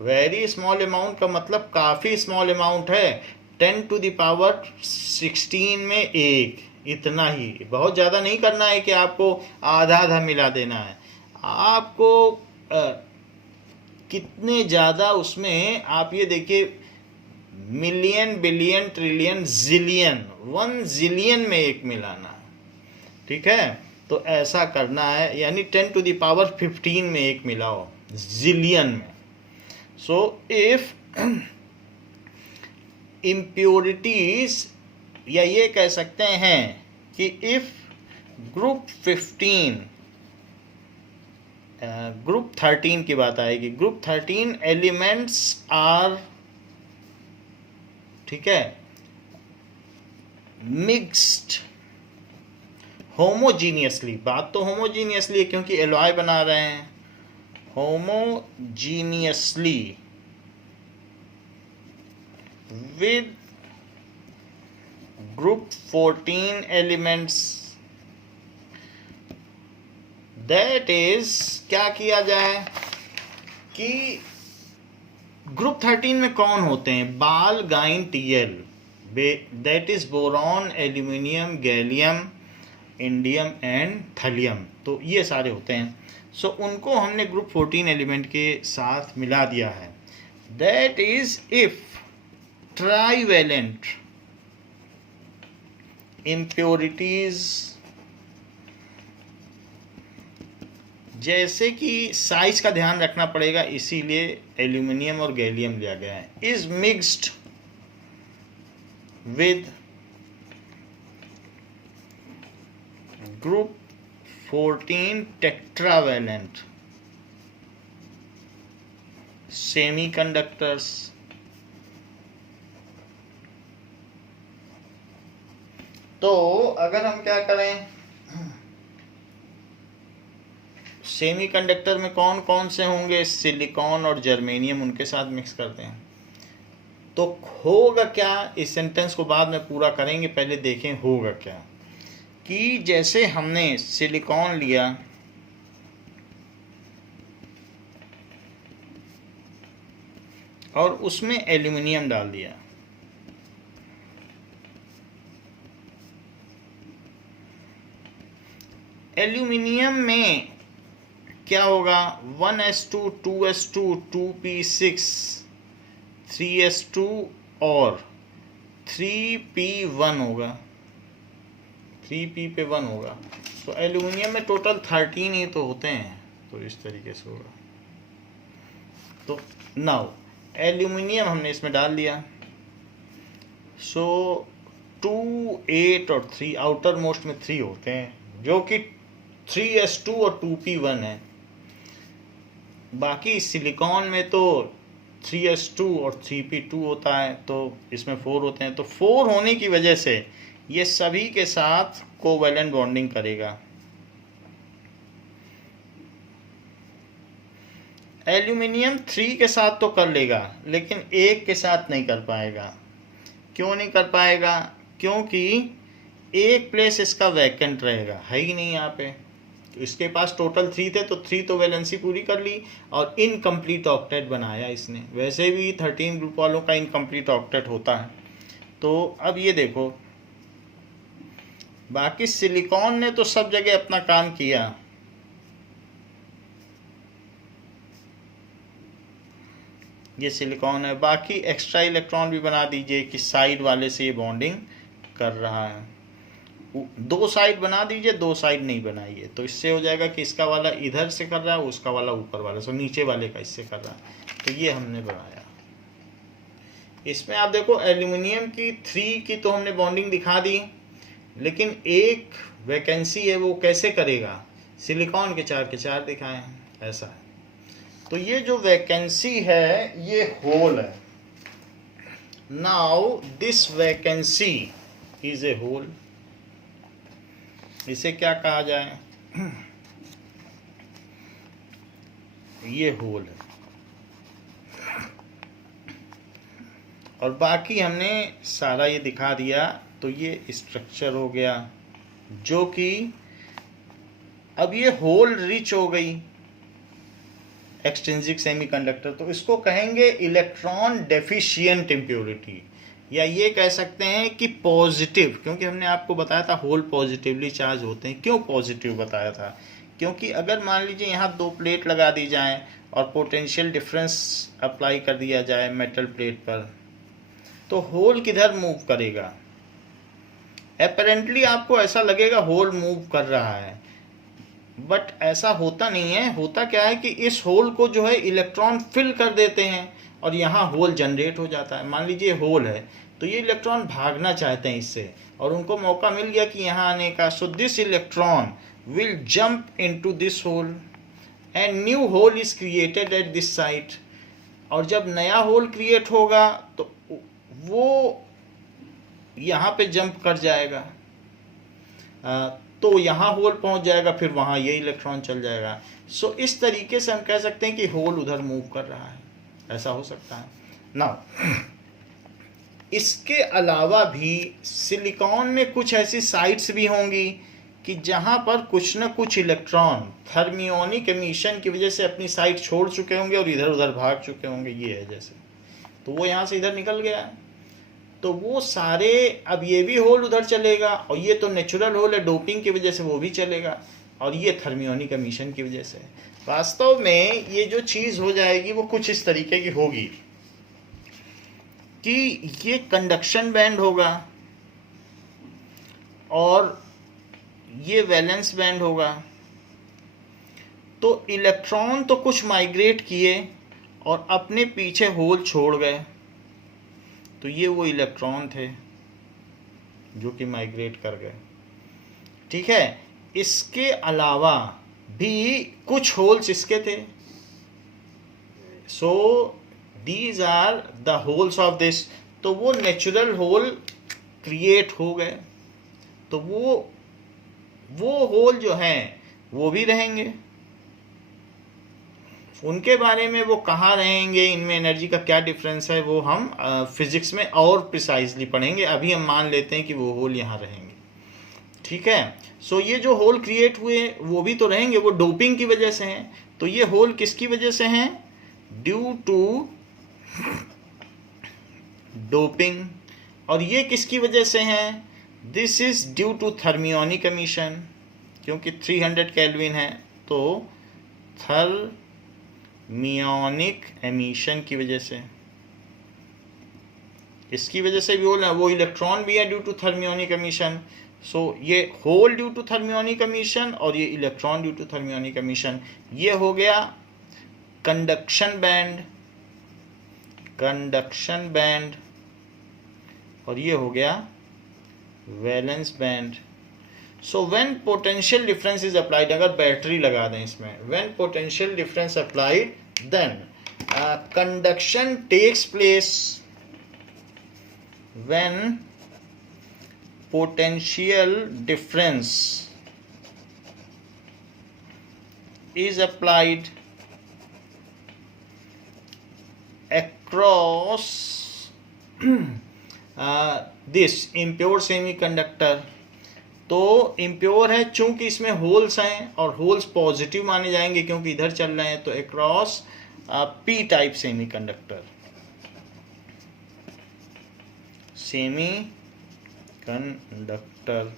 very small amount का मतलब काफ़ी small amount है, 10 to the power 16 में एक, इतना ही, बहुत ज़्यादा नहीं करना है कि आपको आधा आधा मिला देना है। आपको कितने ज़्यादा उसमें आप ये देखिए, million billion trillion zillion, 1 zillion में एक मिलाना है। ठीक है, तो ऐसा करना है, यानी 10 to the power 15 में एक मिलाओ, जिलियन में। सो इफ इम्प्योरिटीज, या ये कह सकते हैं कि इफ ग्रुप 15, ग्रुप 13 की बात आएगी, ग्रुप 13 एलिमेंट्स आर, ठीक है, मिक्स्ड होमोजीनियसली, बात तो होमोजीनियसली है क्योंकि एलॉय बना रहे हैं, homogeneously with group 14 elements. That is, क्या किया जाए कि ग्रुप 13 में कौन होते हैं, बाल गाइन टीएल, that is boron aluminium gallium indium and thallium, तो ये सारे होते हैं। सो उनको हमने ग्रुप 14 एलिमेंट के साथ मिला दिया है। That is if trivalent impurities, जैसे कि साइज का ध्यान रखना पड़ेगा, इसीलिए एल्यूमिनियम और गैलियम लिया गया है, is mixed with group 14 tetravalent semiconductors. तो अगर हम क्या करें, सेमीकंडक्टर में कौन कौन से होंगे, सिलिकॉन और जर्मेनियम, उनके साथ मिक्स करते हैं तो होगा क्या। इस सेंटेंस को बाद में पूरा करेंगे, पहले देखें होगा क्या। कि जैसे हमने सिलिकॉन लिया और उसमें एल्यूमिनियम डाल दिया, एल्यूमिनियम में क्या होगा, 1s2 2s2 2p6 3s2 और 3p1 होगा, 3p पे 1 होगा। तो एल्यूमिनियम में टोटल 13 ही तो होते हैं, तो इस तरीके से होगा। तो नाउ एल्यूमिनियम हमने इसमें डाल दिया, सो 2 8 और 3 आउटर मोस्ट में 3 होते हैं, जो कि 3s2 और 2p1 है। बाकी सिलिकॉन में तो 3s2 और 3p2 होता है, तो इसमें 4 होते हैं। तो 4 होने की वजह से ये सभी के साथ कोवैलेंट बॉन्डिंग करेगा। एल्यूमिनियम 3 के साथ तो कर लेगा, लेकिन 1 के साथ नहीं कर पाएगा। क्यों नहीं कर पाएगा, क्योंकि एक प्लेस इसका वैकेंट रहेगा, है ही नहीं यहाँ पे। तो इसके पास टोटल 3 थे, तो 3 तो वैलेंसी पूरी कर ली और इनकम्प्लीट ऑक्टेट बनाया इसने। वैसे भी 13 ग्रुप वालों का इनकम्प्लीट ऑक्टेट होता है। तो अब ये देखो, बाकी सिलिकॉन ने तो सब जगह अपना काम किया, ये सिलिकॉन है। बाकी एक्स्ट्रा इलेक्ट्रॉन भी बना दीजिए कि साइड वाले से ये बॉन्डिंग कर रहा है। 2 साइड बना दीजिए, 2 साइड नहीं बनाइए, तो इससे हो जाएगा कि इसका वाला इधर से कर रहा है, उसका वाला ऊपर वाला, सो नीचे वाले का इससे कर रहा है। तो ये हमने बनाया। इसमें आप देखो एल्यूमिनियम की 3 की तो हमने बॉन्डिंग दिखा दी, लेकिन एक वैकेंसी है, वो कैसे करेगा। सिलिकॉन के 4 के 4 दिखाए हैं, ऐसा है। तो ये जो वैकेंसी है ये होल है। Now this vacancy is a hole. इसे क्या कहा जाए, ये होल है। और बाकी हमने सारा ये दिखा दिया। तो ये स्ट्रक्चर हो गया, जो कि अब ये होल रिच हो गई एक्सट्रिंसिक सेमीकंडक्टर, तो इसको कहेंगे इलेक्ट्रॉन डेफिशिएंट इम्प्योरिटी, या ये कह सकते हैं कि पॉजिटिव, क्योंकि हमने आपको बताया था होल पॉजिटिवली चार्ज होते हैं। क्यों पॉजिटिव बताया था, क्योंकि अगर मान लीजिए यहाँ 2 प्लेट लगा दी जाए और पोटेंशियल डिफरेंस अप्लाई कर दिया जाए मेटल प्लेट पर, तो होल किधर मूव करेगा। अपेरेंटली आपको ऐसा लगेगा होल मूव कर रहा है, बट ऐसा होता नहीं है। होता क्या है कि इस होल को जो है इलेक्ट्रॉन फिल कर देते हैं और यहाँ होल जनरेट हो जाता है। मान लीजिए होल है, तो ये इलेक्ट्रॉन भागना चाहते हैं इससे, और उनको मौका मिल गया कि यहाँ आने का, so this electron will jump into this hole and new hole is created at this site. और जब नया होल क्रिएट होगा तो वो यहाँ पे जंप कर जाएगा, तो यहाँ होल पहुँच जाएगा, फिर वहाँ ये इलेक्ट्रॉन चल जाएगा। सो इस तरीके से हम कह सकते हैं कि होल उधर मूव कर रहा है, ऐसा हो सकता है ना। इसके अलावा भी सिलिकॉन में कुछ ऐसी साइट्स भी होंगी कि जहाँ पर कुछ न कुछ इलेक्ट्रॉन थर्मियोनिक एमिशन की वजह से अपनी साइट छोड़ चुके होंगे और इधर उधर भाग चुके होंगे। ये है जैसे, तो वो यहाँ से इधर निकल गया, तो वो सारे, अब ये भी होल उधर चलेगा, और ये तो नेचुरल होल है, डोपिंग की वजह से वो भी चलेगा, और ये थर्मियोनिक एमिशन की वजह से। वास्तव में ये जो चीज़ हो जाएगी वो कुछ इस तरीके की होगी कि ये कंडक्शन बैंड होगा, और ये वैलेंस बैंड होगा। तो इलेक्ट्रॉन तो कुछ माइग्रेट किए और अपने पीछे होल छोड़ गए, तो ये वो इलेक्ट्रॉन थे जो कि माइग्रेट कर गए। ठीक है, इसके अलावा भी कुछ होल्स इसके थे। So these are the holes of this. तो वो नेचुरल होल क्रिएट हो गए, तो वो होल जो हैं वो भी रहेंगे। उनके बारे में वो कहाँ रहेंगे, इनमें एनर्जी का क्या डिफरेंस है, वो हम फिजिक्स में और प्रिसाइजली पढ़ेंगे। अभी हम मान लेते हैं कि वो होल यहाँ रहेंगे। ठीक है, सो ये जो होल क्रिएट हुए वो भी तो रहेंगे, वो डोपिंग की वजह से हैं। तो ये होल किसकी वजह से हैं? Due to doping. और ये किसकी वजह से हैं? This is due to thermionic emission, क्योंकि 300 केल्विन है, तो थर्मियोनिक एमिशन की वजह से, इसकी वजह से भी वो इलेक्ट्रॉन भी है due to thermionic emission. So ये hole due to thermionic emission और ये electron due to thermionic emission. ये हो गया कंडक्शन बैंड और ये हो गया valence band. So when potential difference is applied, अगर बैटरी लगा दें इसमें, when potential difference applied then conduction takes place. When potential difference is applied across this impure semiconductor, तो इम्प्योर है चूंकि इसमें होल्स हैं और होल्स पॉजिटिव माने जाएंगे क्योंकि इधर चल रहे हैं, तो across P type semiconductor, conductor.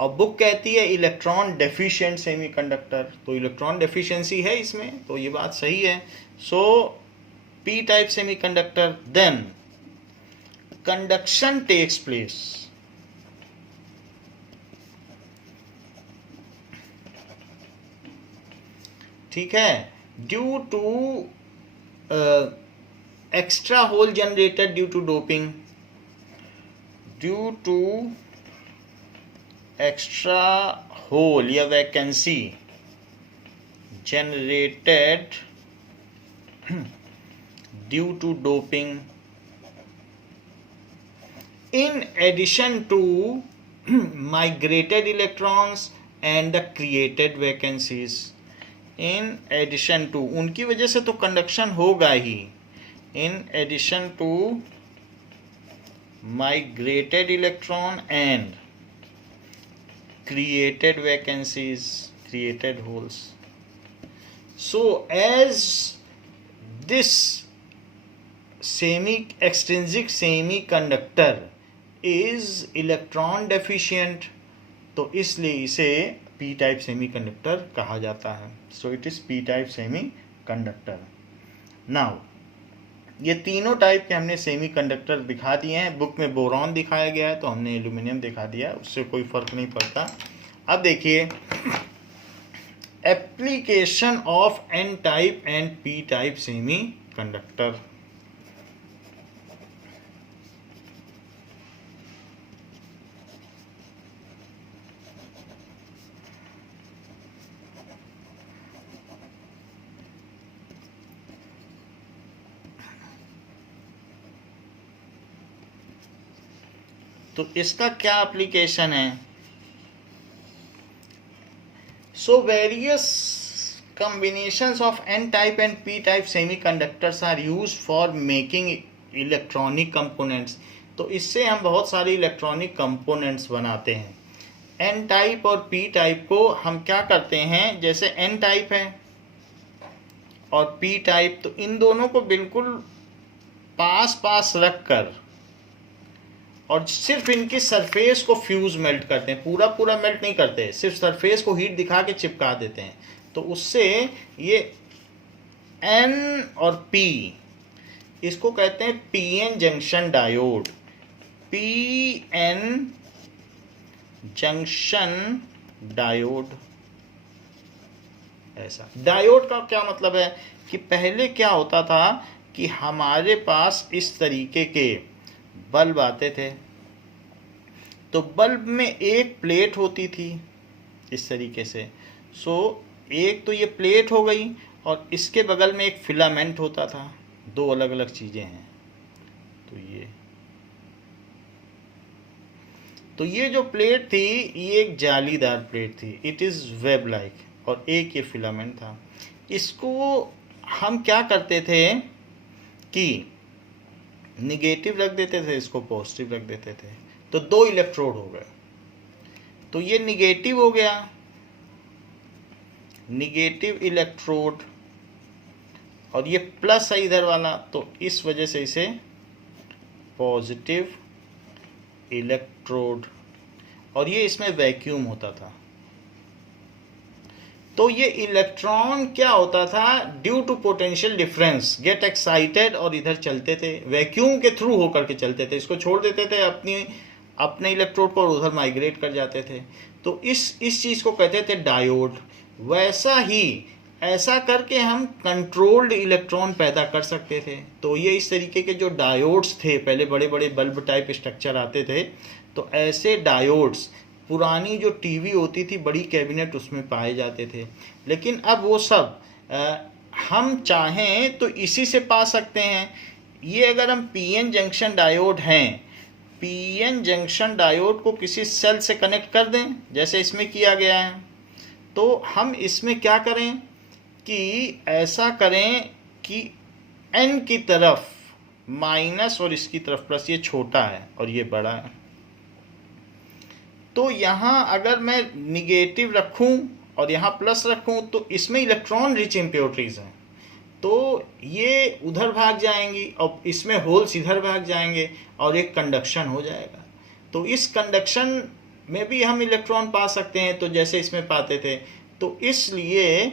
अब बुक कहती है इलेक्ट्रॉन डेफिशिएंट सेमीकंडक्टर, तो इलेक्ट्रॉन डेफिशिएंसी है इसमें, तो ये बात सही है। So P type semiconductor, then conduction takes place. ठीक है, due to extra hole generated due to doping, due to extra hole या vacancy generated due to doping, in addition to migrated electrons and the created vacancies. in addition to, उनकी वजह से तो कंडक्शन होगा ही, in addition to migrated electron and created vacancies, created holes. So as this extrinsic semiconductor is electron deficient, तो इसलिए इसे p टाइप सेमीकंडक्टर कहा जाता है। So it is p type semiconductor. Now ये तीनों टाइप के हमने सेमीकंडक्टर दिखा दिए हैं। बुक में बोरॉन दिखाया गया है तो हमने एल्यूमिनियम दिखा दिया, उससे कोई फर्क नहीं पड़ता। अब देखिए application of n type and p type semiconductor. तो इसका क्या एप्लीकेशन है? So various combinations of n type and p type semiconductors are used for making electronic components। तो इससे हम बहुत सारी इलेक्ट्रॉनिक कंपोनेंट्स बनाते हैं। n टाइप और p टाइप को हम क्या करते हैं, जैसे n टाइप है और p टाइप, तो इन दोनों को बिल्कुल पास पास रख कर और सिर्फ इनकी सरफेस को फ्यूज मेल्ट करते हैं, पूरा पूरा मेल्ट नहीं करते, सिर्फ सरफेस को हीट दिखा के चिपका देते हैं। तो उससे ये N और P, इसको कहते हैं PN junction diode. PN junction diode. ऐसा डायोड का क्या मतलब है कि पहले क्या होता था कि हमारे पास इस तरीके के बल्ब आते थे, तो बल्ब में एक प्लेट होती थी इस तरीके से। सो एक तो ये प्लेट हो गई और इसके बगल में एक फिलामेंट होता था। दो अलग अलग चीज़ें हैं। तो ये जो प्लेट थी ये एक जालीदार प्लेट थी, इट इज़ वेब लाइक, और एक ये फिलामेंट था। इसको हम क्या करते थे कि निगेटिव रख देते थे, इसको पॉजिटिव रख देते थे, तो दो इलेक्ट्रोड हो गए। तो ये निगेटिव हो गया, निगेटिव इलेक्ट्रोड, और ये प्लस है इधर वाला, तो इस वजह से इसे पॉजिटिव इलेक्ट्रोड, और ये इसमें वैक्यूम होता था। तो ये इलेक्ट्रॉन क्या होता था, due to potential difference get excited और इधर चलते थे, वैक्यूम के थ्रू होकर के चलते थे, इसको छोड़ देते थे अपने इलेक्ट्रोड को और उधर माइग्रेट कर जाते थे। तो इस चीज़ को कहते थे डायोड। वैसा ही ऐसा करके हम कंट्रोल्ड इलेक्ट्रॉन पैदा कर सकते थे। तो ये इस तरीके के जो डायोड्स थे, पहले बड़े बड़े बल्ब टाइप स्ट्रक्चर आते थे, तो ऐसे डायोड्स पुरानी जो टीवी होती थी बड़ी कैबिनेट उसमें पाए जाते थे। लेकिन अब वो सब हम चाहें तो इसी से पा सकते हैं। ये अगर हम पीएन जंक्शन डायोड हैं, पीएन जंक्शन डायोड को किसी सेल से कनेक्ट कर दें जैसे इसमें किया गया है, तो हम इसमें क्या करें कि ऐसा करें कि एन की तरफ माइनस और इसकी तरफ प्लस, ये छोटा है और ये बड़ा है। तो यहाँ अगर मैं निगेटिव रखूँ और यहाँ प्लस रखूँ तो इसमें इलेक्ट्रॉन रिच इम्प्योरिटीज़ हैं, तो ये उधर भाग जाएंगी और इसमें होल्स इधर भाग जाएंगे और एक कंडक्शन हो जाएगा। तो इस कंडक्शन में भी हम इलेक्ट्रॉन पा सकते हैं, तो जैसे इसमें पाते थे, तो इसलिए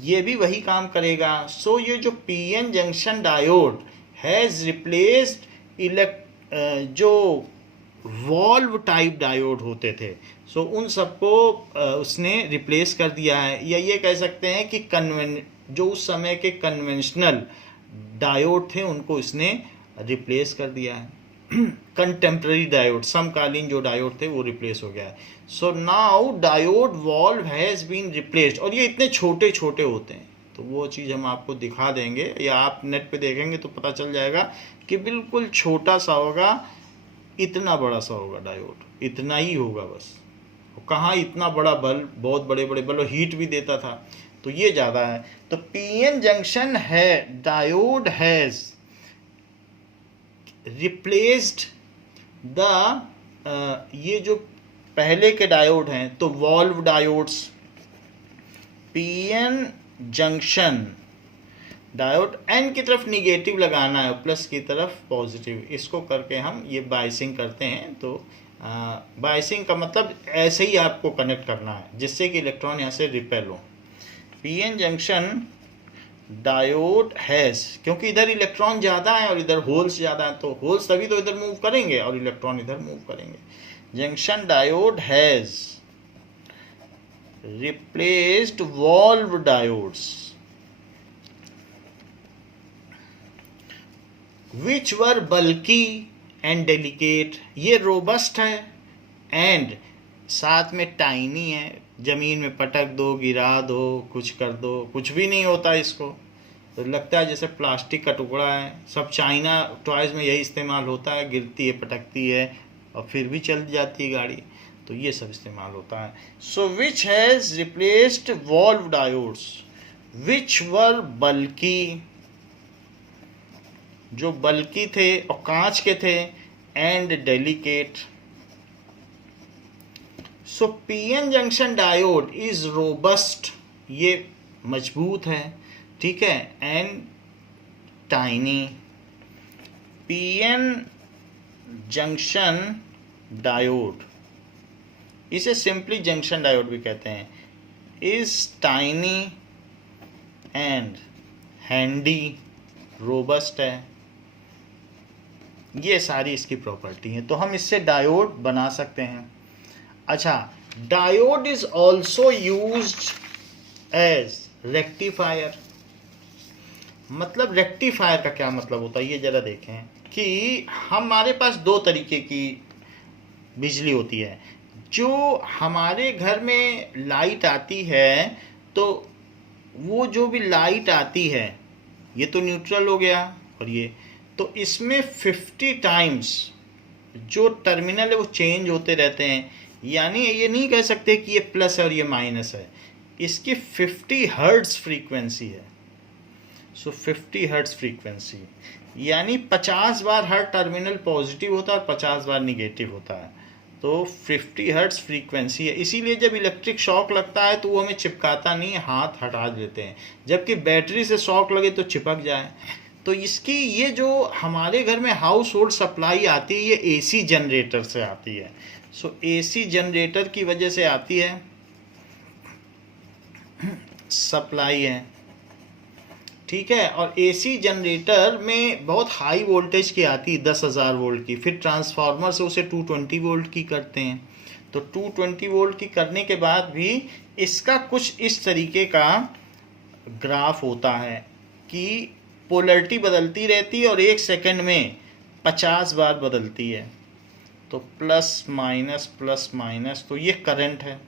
ये भी वही काम करेगा। सो ये जो PN junction diode has replaced जो वॉल्व टाइप डायोड होते थे, सो उन सबको उसने रिप्लेस कर दिया है। या ये कह सकते हैं कि जो उस समय के कन्वेंशनल डायोड थे उनको इसने रिप्लेस कर दिया है। कंटेम्प्रेरी डायोड, समकालीन जो डायोड थे वो रिप्लेस हो गया है। So now diode valve has been replaced, और ये इतने छोटे छोटे होते हैं, तो वो चीज़ हम आपको दिखा देंगे या आप नेट पे देखेंगे तो पता चल जाएगा कि बिल्कुल छोटा सा होगा, इतना बड़ा सा होगा डायोड, इतना ही होगा बस। कहाँ इतना बड़ा बल्ब, बहुत बड़े बड़े बल्ब हीट भी देता था, तो ये ज़्यादा है। तो पीएन जंक्शन है डायोड हैज़ रिप्लेस्ड द ये जो पहले के डायोड हैं, तो valve diodes, PN junction diode N की तरफ निगेटिव लगाना है, प्लस की तरफ पॉजिटिव, इसको करके हम ये बाइसिंग करते हैं। तो बाइसिंग का मतलब ऐसे ही आपको कनेक्ट करना है जिससे कि इलेक्ट्रॉन यहाँ से रिपेल हो। पीएन जंक्शन डायोड हैज़, क्योंकि इधर इलेक्ट्रॉन ज़्यादा है और इधर होल्स ज़्यादा है, तो होल्स तभी तो इधर मूव करेंगे और इलेक्ट्रॉन इधर मूव करेंगे। Junction diode has replaced valve diodes which were bulky and delicate, ये रोबस्ट है एंड साथ में टाइनी है, ज़मीन में पटक दो, गिरा दो, कुछ कर दो, कुछ भी नहीं होता इसको, तो लगता है जैसे प्लास्टिक का टुकड़ा है। सब चाइना टॉयज़ में यही इस्तेमाल होता है, गिरती है, पटकती है और फिर भी चल जाती है गाड़ी, तो ये सब इस्तेमाल होता है। So which has replaced valve diodes which were bulky, जो बल्की थे और कांच के थे, and delicate. So PN junction diode is robust, ये मजबूत है, ठीक है, and tiny. PN junction diode, इसे सिंपली जंक्शन डायोड भी कहते हैं, is tiny and handy, robust है, ये सारी इसकी प्रॉपर्टी है। तो हम इससे डायोड बना सकते हैं। अच्छा, diode is also used as rectifier. मतलब रेक्टिफायर का क्या मतलब होता है, ये जरा देखें कि हमारे पास दो तरीके की बिजली होती है। जो हमारे घर में लाइट आती है, तो वो जो भी लाइट आती है, ये तो न्यूट्रल हो गया, और ये तो इसमें 50 टाइम्स जो टर्मिनल है वो चेंज होते रहते हैं। यानी ये नहीं कह सकते कि ये प्लस है और ये माइनस है। इसकी 50 हर्ट्ज फ्रीक्वेंसी है। सो 50 हर्ट्ज फ्रीक्वेंसी यानी 50 बार हर टर्मिनल पॉजिटिव होता है और 50 बार निगेटिव होता है। तो 50 हर्ट्ज फ्रीक्वेंसी है। इसीलिए जब इलेक्ट्रिक शॉक लगता है तो वो हमें चिपकाता नहीं है, हाथ हटा देते हैं। जबकि बैटरी से शॉक लगे तो चिपक जाए। तो इसकी ये जो हमारे घर में हाउस होल्ड सप्लाई आती है, ये एसी जनरेटर से आती है। सो एसी जनरेटर की वजह से आती है, सप्लाई है, ठीक है। और एसी जनरेटर में बहुत हाई वोल्टेज की आती है, 10,000 वोल्ट की। फिर ट्रांसफार्मर से उसे 220 वोल्ट की करते हैं। तो 220 वोल्ट की करने के बाद भी इसका कुछ इस तरीके का ग्राफ होता है कि पोलरिटी बदलती रहती है और 1 सेकंड में 50 बार बदलती है। तो प्लस माइनस, तो ये करंट है।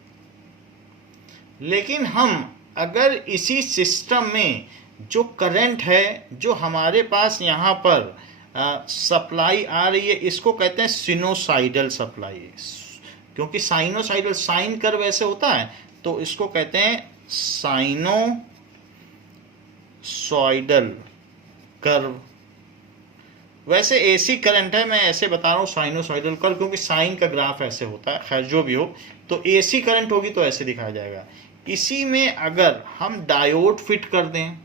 लेकिन हम अगर इसी सिस्टम में जो करंट है, जो हमारे पास यहाँ पर सप्लाई आ रही है, इसको कहते हैं सिनोसाइडल सप्लाई। क्योंकि साइनोसाइडल, साइन कर्व वैसे होता है, तो इसको कहते हैं साइनोसॉइडल कर्व। वैसे एसी करंट है, मैं ऐसे बता रहा हूँ साइनोसॉइडल कर्व, क्योंकि साइन का ग्राफ ऐसे होता है। खैर जो भी हो, तो एसी करंट होगी तो ऐसे दिखाया जाएगा। इसी में अगर हम डायोड फिट कर दें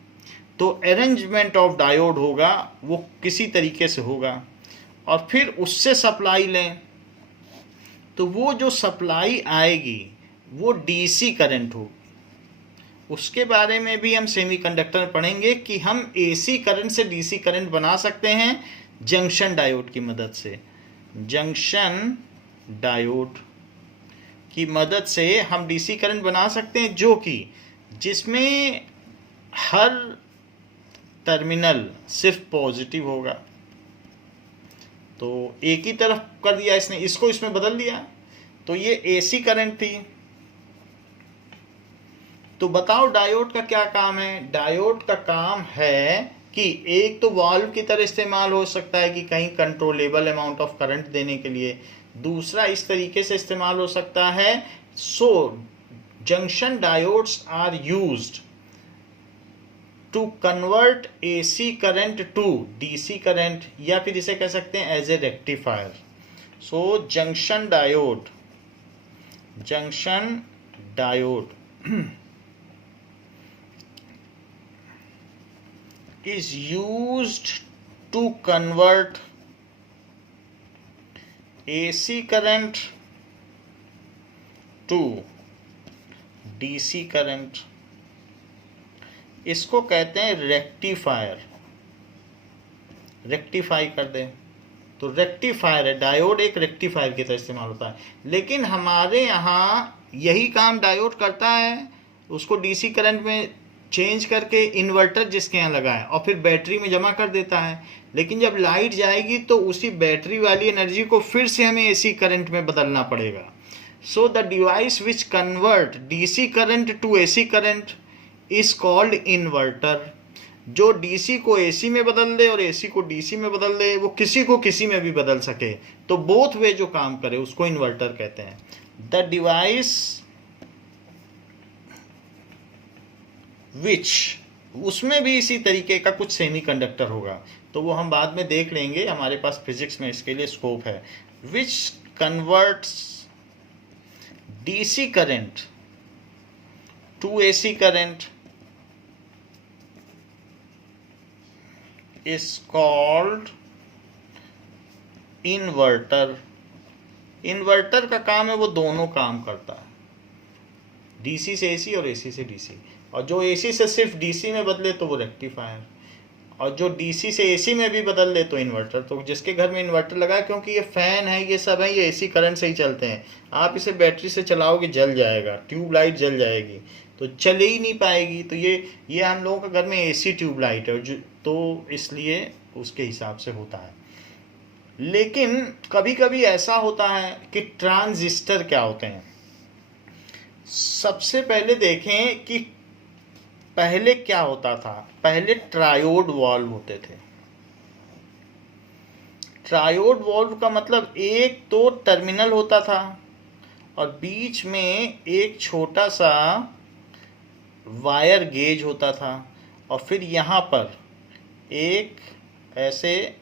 तो अरेंजमेंट ऑफ डायोड होगा, वो किसी तरीके से होगा। और फिर उससे सप्लाई लें तो वो जो सप्लाई आएगी वो डीसी करंट होगी। उसके बारे में भी हम सेमीकंडक्टर में पढ़ेंगे कि हम एसी करंट से डीसी करंट बना सकते हैं जंक्शन डायोड की मदद से। जंक्शन डायोड की मदद से हम डीसी करंट बना सकते हैं, जो कि जिसमें हर टर्मिनल सिर्फ पॉजिटिव होगा। तो एक ही तरफ कर दिया इसने, इसको इसमें बदल दिया। तो ये एसी करंट थी। तो बताओ डायोड का क्या काम है। डायोड का काम है कि एक तो वाल्व की तरह इस्तेमाल हो सकता है कि कहीं कंट्रोलेबल अमाउंट ऑफ करंट देने के लिए। दूसरा इस तरीके से इस्तेमाल हो सकता है। So junction diodes are used to convert AC current to DC current, या फिर इसे कह सकते हैं as a rectifier. So junction diode is used to convert AC current to DC current। इसको कहते हैं रेक्टिफायर। रेक्टिफाई कर दे तो रेक्टिफायर है। डायोड एक रेक्टिफायर की तरह इस्तेमाल होता है। लेकिन हमारे यहाँ यही काम डायोड करता है, उसको डीसी करंट में चेंज करके इन्वर्टर जिसके यहाँ लगा है और फिर बैटरी में जमा कर देता है। लेकिन जब लाइट जाएगी तो उसी बैटरी वाली एनर्जी को फिर से हमें एसी करंट में बदलना पड़ेगा। So the device which convert DC current to AC current is called inverter. जो डीसी को एसी में बदल दे और एसी को डीसी में बदल दे, वो किसी को किसी में भी बदल सके, तो बोथ वे जो काम करे उसको इन्वर्टर कहते हैं। द डिवाइस विच, उसमें भी इसी तरीके का कुछ सेमीकंडक्टर होगा, तो वो हम बाद में देख लेंगे, हमारे पास फिजिक्स में इसके लिए स्कोप है। Which converts DC current to AC current is called inverter. Inverter का काम है, वो दोनों काम करता है, डीसी से एसी और एसी से डीसी। और जो एसी से सिर्फ डीसी में बदले तो वो रेक्टिफायर। और जो डीसी से एसी में भी बदल दे तो इन्वर्टर, तो जिसके घर में इन्वर्टर लगा है, क्योंकि ये फैन है, ये सब है, ये एसी करंट से ही चलते हैं। आप इसे बैटरी से चलाओगे जल जाएगा, ट्यूबलाइट जल जाएगी, तो चल ही नहीं पाएगी। तो ये हम लोगों के घर में एसी ट्यूबलाइट है, तो इसलिए उसके हिसाब से होता है। लेकिन कभी कभी ऐसा होता है कि ट्रांजिस्टर क्या होते हैं। सबसे पहले देखें कि पहले क्या होता था। पहले ट्रायोड वॉल्व होते थे। ट्रायोड वॉल्व का मतलब एक तो टर्मिनल होता था और बीच में एक छोटा सा वायर गेज होता था, और फिर यहाँ पर एक ऐसे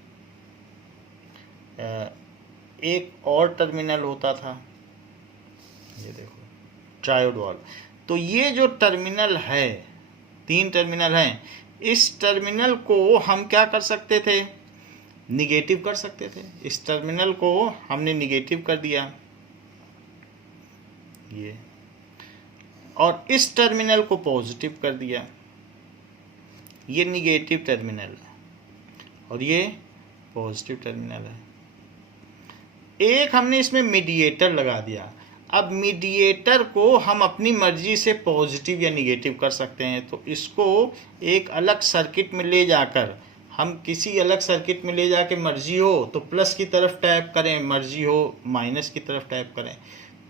एक और टर्मिनल होता था। ये देखो ट्रायोड वॉल्व। तो ये जो टर्मिनल है, 3 टर्मिनल हैं, इस टर्मिनल को हम क्या कर सकते थे, निगेटिव कर सकते थे। इस टर्मिनल को हमने निगेटिव कर दिया, ये, और इस टर्मिनल को पॉजिटिव कर दिया, ये निगेटिव टर्मिनल है और ये पॉजिटिव टर्मिनल है। एक हमने इसमें मीडिएटर लगा दिया। अब मीडिएटर को हम अपनी मर्जी से पॉजिटिव या निगेटिव कर सकते हैं। तो इसको एक अलग सर्किट में ले जाकर, हम किसी अलग सर्किट में ले जाके मर्जी हो तो प्लस की तरफ टैप करें, मर्जी हो माइनस की तरफ टैप करें।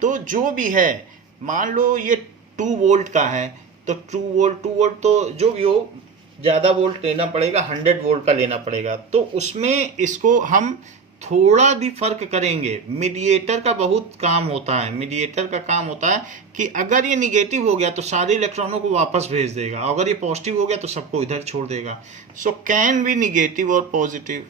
तो जो भी है, मान लो ये 2 वोल्ट का है, तो 2 वोल्ट तो जो भी हो, ज़्यादा वोल्ट लेना पड़ेगा, 100 वोल्ट का लेना पड़ेगा। तो उसमें इसको हम थोड़ा भी फर्क करेंगे। मीडिएटर का बहुत काम होता है। मीडिएटर का काम होता है कि अगर ये निगेटिव हो गया तो सारे इलेक्ट्रॉनों को वापस भेज देगा, अगर ये पॉजिटिव हो गया तो सबको इधर छोड़ देगा। सो कैन बी निगेटिव और पॉजिटिव।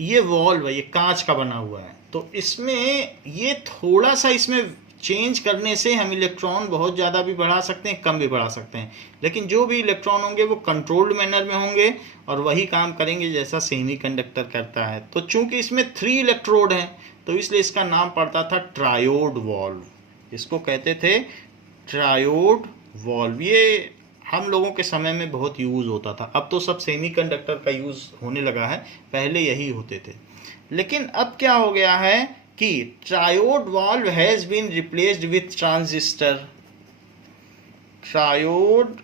ये वॉल्व है, ये कांच का बना हुआ है, तो इसमें ये थोड़ा सा इसमें चेंज करने से हम इलेक्ट्रॉन बहुत ज़्यादा भी बढ़ा सकते हैं, कम भी बढ़ा सकते हैं। लेकिन जो भी इलेक्ट्रॉन होंगे वो कंट्रोल्ड मैनर में होंगे और वही काम करेंगे जैसा सेमीकंडक्टर करता है। तो चूंकि इसमें 3 इलेक्ट्रोड हैं, तो इसलिए इसका नाम पड़ता था ट्रायोड वॉल्व। इसको कहते थे ट्रायोड वॉल्व। ये हम लोगों के समय में बहुत यूज़ होता था। अब तो सब सेमीकंडक्टर का यूज़ होने लगा है, पहले यही होते थे। लेकिन अब क्या हो गया है कि triode valve has been replaced with transistor. Triode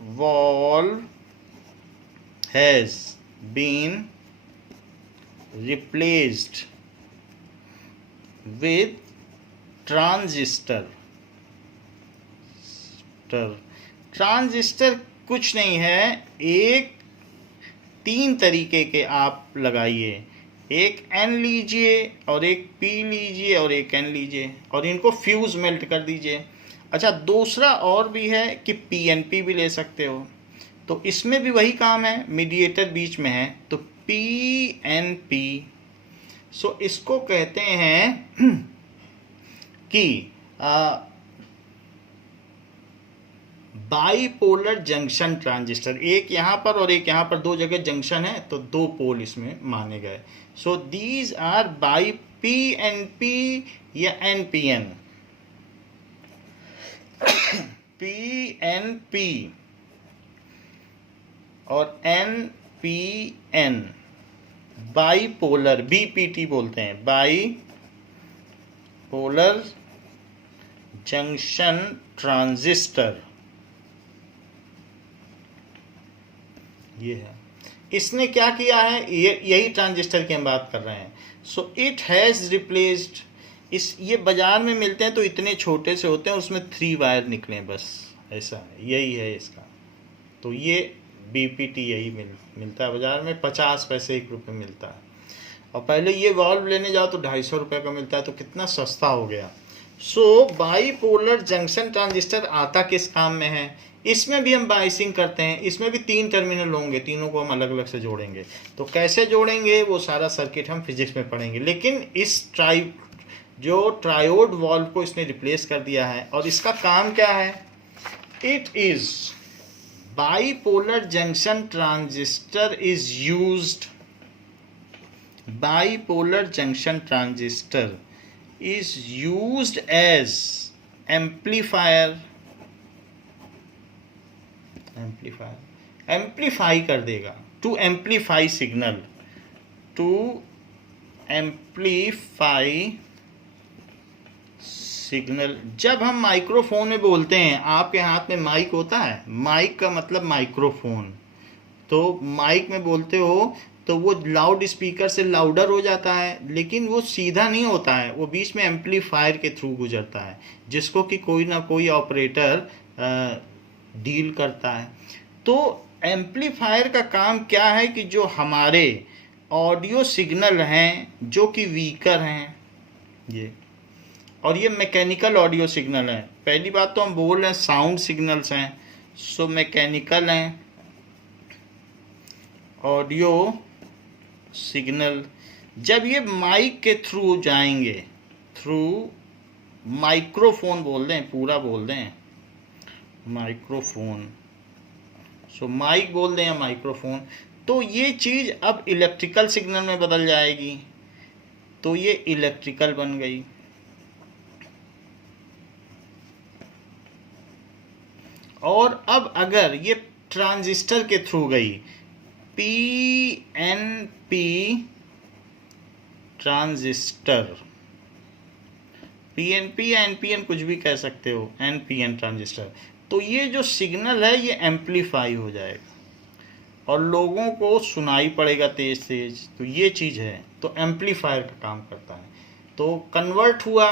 valve has been replaced with transistor. Transistor कुछ नहीं है, 3 तरीके के आप लगाइए। एक N लीजिए और एक P लीजिए और एक N लीजिए और इनको फ्यूज मेल्ट कर दीजिए। अच्छा, दूसरा और भी है कि PNP भी ले सकते हो। तो इसमें भी वही काम है, मीडिएटर बीच में है, तो PNP। सो इसको कहते हैं कि बाईपोलर जंक्शन ट्रांजिस्टर। एक यहाँ पर और एक यहाँ पर, 2 जगह जंक्शन है, तो 2 पोल इसमें माने गए। So these are by PNP या NPN। PNP और NPN बाईपोलर, BPT बोलते हैं, बाईपोलर जंक्शन ट्रांजिस्टर। ये है। इसने क्या किया है, यही ट्रांजिस्टर की हम बात कर रहे हैं। सो इट हैज़ रिप्लेस्ड, ये बाजार में मिलते हैं तो इतने छोटे से होते हैं, उसमें 3 वायर निकले बस, ऐसा है, यही है इसका। तो ये BPT यही मिलता है बाजार में, 50 पैसे 1 रुपये मिलता है। और पहले ये वॉल्व लेने जाओ तो 250 रुपये का मिलता है, तो कितना सस्ता हो गया। सो बाईपोलर जंक्शन ट्रांजिस्टर आता किस काम में है, इसमें भी हम बाइसिंग करते हैं। इसमें भी 3 टर्मिनल होंगे, तीनों को हम अलग अलग से जोड़ेंगे। तो कैसे जोड़ेंगे वो सारा सर्किट हम फिजिक्स में पढ़ेंगे। लेकिन इस ट्रायोड वॉल्व को इसने रिप्लेस कर दिया है। और इसका काम क्या है, it is bipolar junction transistor is used, bipolar junction transistor is used as amplifier amplifier amplify कर देगा, to amplify signal, to amplify signal. जब हम माइक्रोफोन में बोलते हैं, आपके हाथ में माइक होता है, माइक का मतलब माइक्रोफोन, तो माइक में बोलते हो तो वो लाउड स्पीकर से लाउडर हो जाता है, लेकिन वो सीधा नहीं होता है, वो बीच में एम्पलीफायर के थ्रू गुजरता है, जिसको कि कोई ना कोई ऑपरेटर डील करता है। तो एम्पलीफायर का काम क्या है कि जो हमारे ऑडियो सिग्नल हैं जो कि वीकर हैं ये, और ये मैकेनिकल ऑडियो सिग्नल हैं। पहली बात तो हम बोल रहे हैं साउंड सिग्नल्स हैं, सो मैकेनिकल हैं ऑडियो सिग्नल। जब ये माइक के थ्रू जाएंगे, थ्रू माइक्रोफोन बोल दें, पूरा बोल दें माइक्रोफोन, सो माइक बोल दें या माइक्रोफोन, तो ये चीज़ अब इलेक्ट्रिकल सिग्नल में बदल जाएगी, तो ये इलेक्ट्रिकल बन गई। और अब अगर ये ट्रांजिस्टर के थ्रू गई, पीएनपी ट्रांजिस्टर, पीएनपी या एनपीएन कुछ भी कह सकते हो, एनपीएन ट्रांजिस्टर, तो ये जो सिग्नल है ये एम्पलीफाई हो जाएगा और लोगों को सुनाई पड़ेगा तेज तेज, तो ये चीज़ है, तो एम्पलीफायर का काम करता है। तो कन्वर्ट हुआ,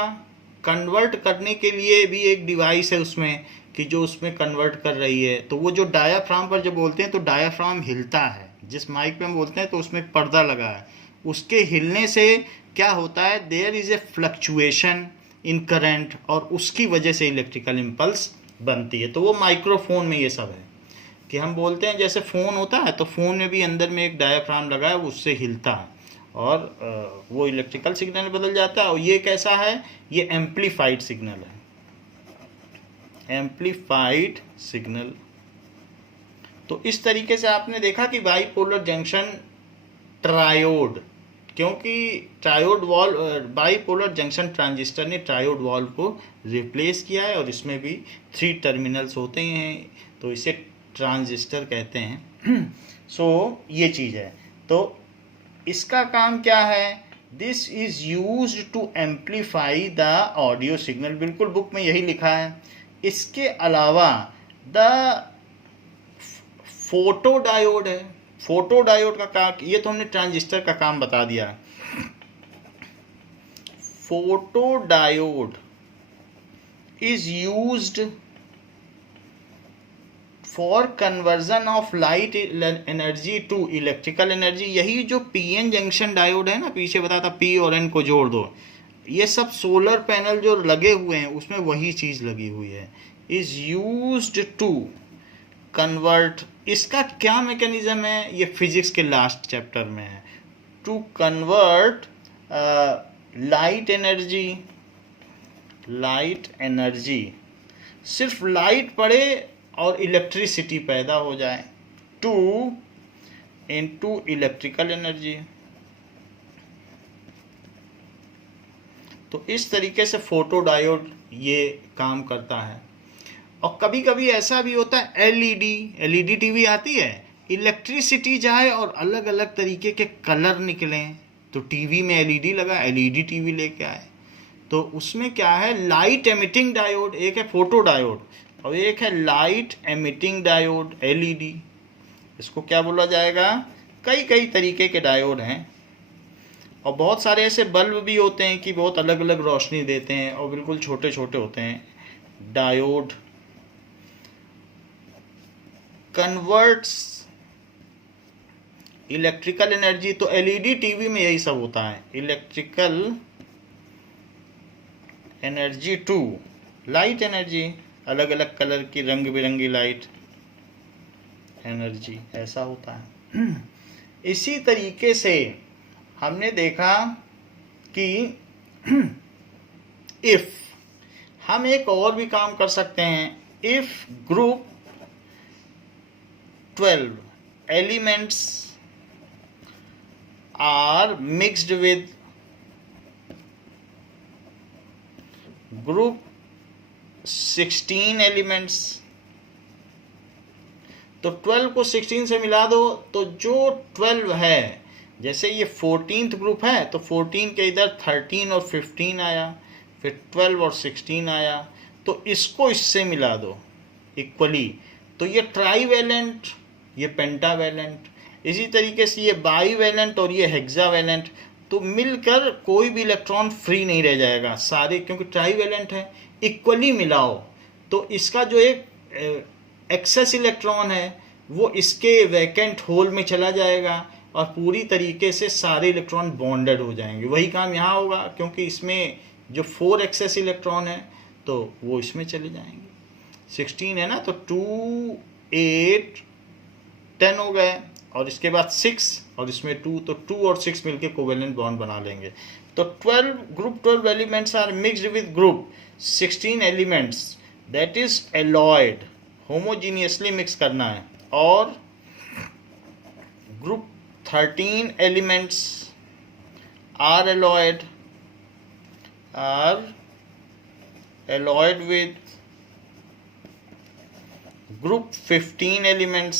कन्वर्ट करने के लिए भी एक डिवाइस है उसमें कि जो उसमें कन्वर्ट कर रही है। तो वो जो डायाफ्राम पर जब बोलते हैं तो डायाफ्राम हिलता है, जिस माइक पे हम बोलते हैं तो उसमें एक पर्दा लगा है, उसके हिलने से क्या होता है, there is a fluctuation in current, और उसकी वजह से इलेक्ट्रिकल इम्पल्स बनती है। तो वो माइक्रोफोन में ये सब है कि हम बोलते हैं जैसे फ़ोन होता है, तो फ़ोन में भी अंदर में एक डायाफ्राम लगा है, उससे हिलता है और वो इलेक्ट्रिकल सिग्नल में बदल जाता है। और ये कैसा है, ये एम्पलीफाइड सिग्नल है, एम्पलीफाइड सिग्नल। तो इस तरीके से आपने देखा कि बाईपोलर जंक्शन ट्रायोड, क्योंकि triode valve, bipolar junction transistor ने ट्रायोड वॉल्व को रिप्लेस किया है और इसमें भी 3 टर्मिनल्स होते हैं, तो इसे ट्रांजिस्टर कहते हैं। सो ये चीज़ है। तो इसका काम क्या है, this is used to amplify the audio signal, बिल्कुल बुक में यही लिखा है। इसके अलावा द फोटो डायोड है, फोटो डायोड का काम, ये तो हमने ट्रांजिस्टर का काम बता दिया। Photo diode is used for conversion of light energy to electrical energy. यही जो पीएन जंक्शन डायोड है ना, पीछे बताया था पी और एन को जोड़ दो, ये सब सोलर पैनल जो लगे हुए हैं उसमें वही चीज़ लगी हुई है। इज यूज्ड टू कन्वर्ट, इसका क्या मैकेनिज्म है, ये फिजिक्स के लास्ट चैप्टर में है। To convert light energy, light energy, सिर्फ लाइट पड़े और इलेक्ट्रिसिटी पैदा हो जाए, टू इनटू इलेक्ट्रिकल एनर्जी। तो इस तरीके से फोटो डायोड ये काम करता है। और कभी कभी ऐसा भी होता है, एलईडी टीवी आती है, इलेक्ट्रिसिटी जाए और अलग अलग तरीके के कलर निकलें, तो टीवी में एलईडी लगा, एलईडी टीवी लेके आए, तो उसमें क्या है, लाइट एमिटिंग डायोड, एक है फोटो डायोड और एक है लाइट एमिटिंग डायोड, एलईडी। इसको क्या बोला जाएगा, कई कई तरीके के डायोड हैं और बहुत सारे ऐसे बल्ब भी होते हैं कि बहुत अलग अलग रोशनी देते हैं और बिल्कुल छोटे छोटे होते हैं। डायोड कन्वर्ट्स इलेक्ट्रिकल एनर्जी, तो एलईडी टीवी में यही सब होता है, electrical energy to light energy, अलग अलग कलर की रंग बिरंगी लाइट एनर्जी, ऐसा होता है। इसी तरीके से हमने देखा कि इफ हम एक और भी काम कर सकते हैं, if group 12 elements are mixed with group 16 elements, तो 12 को 16 से मिला दो, तो जो 12 है, जैसे ये 14th ग्रुप है तो 14 के इधर 13 और 15 आया, फिर 12 और 16 आया, तो इसको इससे मिला दो इक्वली, तो ये ट्राईवैलेंट, ये पेंटावैलेंट। इसी तरीके से ये बाईवैलेंट और ये हेक्सावैलेंट, तो मिलकर कोई भी इलेक्ट्रॉन फ्री नहीं रह जाएगा सारे, क्योंकि ट्राईवैलेंट है। इक्वली मिलाओ तो इसका जो एक एक्सेस इलेक्ट्रॉन है वो इसके वैकेंट होल में चला जाएगा और पूरी तरीके से सारे इलेक्ट्रॉन बॉन्डेड हो जाएंगे। वही काम यहाँ होगा, क्योंकि इसमें जो 4 एक्सेस इलेक्ट्रॉन है तो वो इसमें चले जाएंगे। 16 है ना, तो 2 8 10 हो गए, और इसके बाद 6 और इसमें 2, तो 2 और 6 मिलके कोवेलेंट बॉन्ड बना लेंगे। तो 12 group 12 elements are mixed with group 16 elements, that is alloyed, homogeneously mix करना है। और group 13 elements are alloyed with group 15 elements.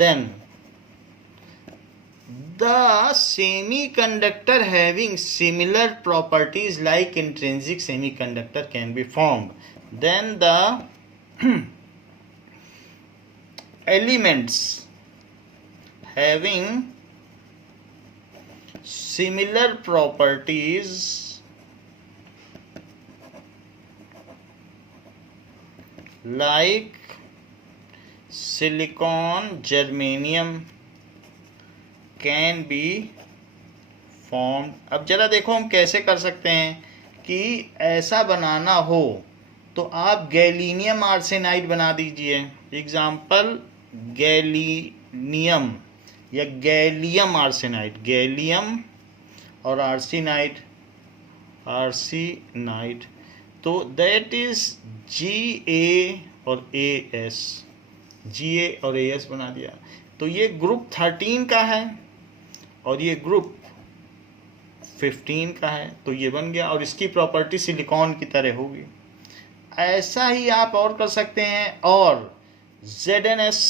Then the semiconductor having similar properties like intrinsic semiconductor can be formed. Then the elements having similar properties like silicon, germanium can be formed. अब जरा देखो हम कैसे कर सकते हैं कि ऐसा बनाना हो तो आप गैलीनियम आर्सेनाइड बना दीजिए। एग्जाम्पल गैलीनियम या गैलियम आर्सेनाइड, गैलियम और आर्सेनाइड, तो दैट इज Ga और As, Ga और As बना दिया। तो ये ग्रुप 13 का है और ये ग्रुप 15 का है, तो ये बन गया और इसकी प्रॉपर्टी सिलिकॉन की तरह होगी। ऐसा ही आप और कर सकते हैं। और ZnS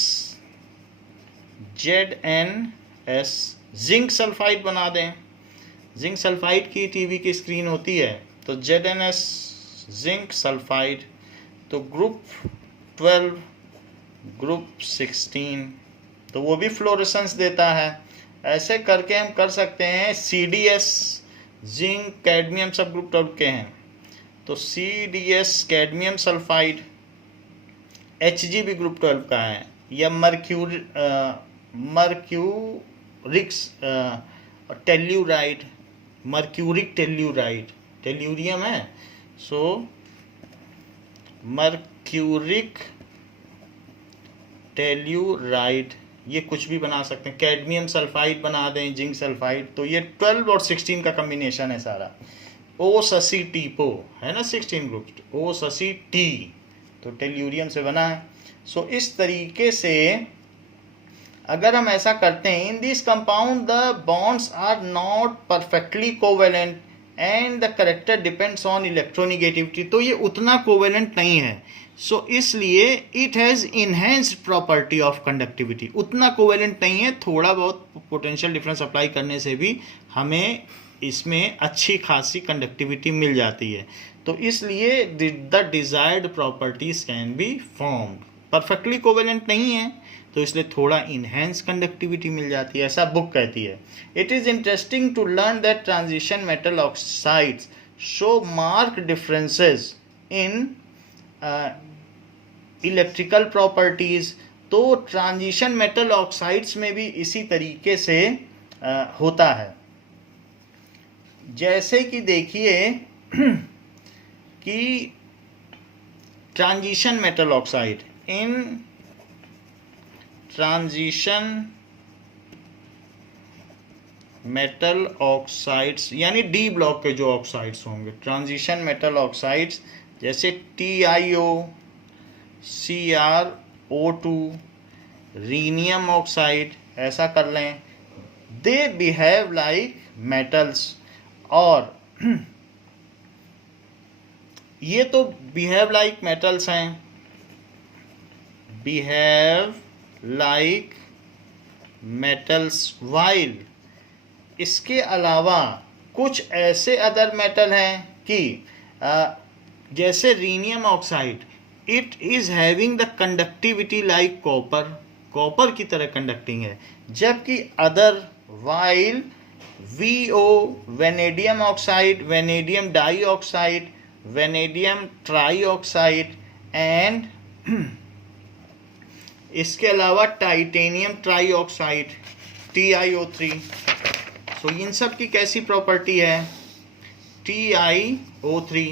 जिंक सल्फाइड बना दें। जिंक सल्फाइड की टीवी की स्क्रीन होती है, तो ZnS जिंक सल्फाइड, तो ग्रुप 12 ग्रुप 16, तो वो भी फ्लोरेसेंस देता है। ऐसे करके हम कर सकते हैं। CDS जिंक कैडमियम सब ग्रुप 12 के हैं, तो CDS कैडमियम सल्फाइड, Hg भी ग्रुप 12 का है, या मर्क्यूरिक्स टेल्यूराइड, मर्क्यूरिक टेल्यूराइड, टेल्यूरियम है, सो मर्क्यूरिक टेल्यूराइड, ये कुछ भी बना सकते हैं। कैडमियम सल्फाइड बना दें, जिंक सल्फाइड, तो ये 12 और 16 का कम्बिनेशन है सारा। ओ ससी टीपो है ना 16 ग्रुप, ओ ससी टी, तो टेल्यूरियम से बना है। सो इस तरीके से अगर हम ऐसा करते हैं, in this compound the bonds are not perfectly covalent and the character depends on electronegativity, तो ये उतना कोवेलेंट नहीं है। सो इसलिए it has enhanced property of conductivity, उतना कोवेलेंट नहीं है, थोड़ा बहुत पोटेंशियल डिफरेंस अप्लाई करने से भी हमें इसमें अच्छी खासी कंडक्टिविटी मिल जाती है। तो इसलिए the desired properties can be formed. Perfectly covalent नहीं है तो इसलिए थोड़ा इनहेंस कंडक्टिविटी मिल जाती है, ऐसा बुक कहती है। It is interesting to learn that transition metal oxides show mark differences in electrical properties. तो ट्रांजिशन मेटल ऑक्साइड्स में भी इसी तरीके से होता है। जैसे कि देखिए कि ट्रांजिशन मेटल ऑक्साइड, इन ट्रांजिशन मेटल ऑक्साइड्स यानी डी ब्लॉक के जो ऑक्साइड्स होंगे, ट्रांजिशन मेटल ऑक्साइड्स जैसे TiO, CrO2, रीनियम ऑक्साइड, ऐसा कर लें, दे बिहेव लाइक मेटल्स। और ये तो बिहेव लाइक मेटल्स हैं, behave like metals while इसके अलावा कुछ ऐसे अदर मेटल हैं कि जैसे rhenium oxide, it is having the conductivity like copper, copper की तरह कंडक्टिंग है, जबकि other while VO vanadium oxide, vanadium dioxide, vanadium trioxide and इसके अलावा टाइटेनियम ट्राइऑक्साइड TiO3। सो इन सब की कैसी प्रॉपर्टी है? TiO3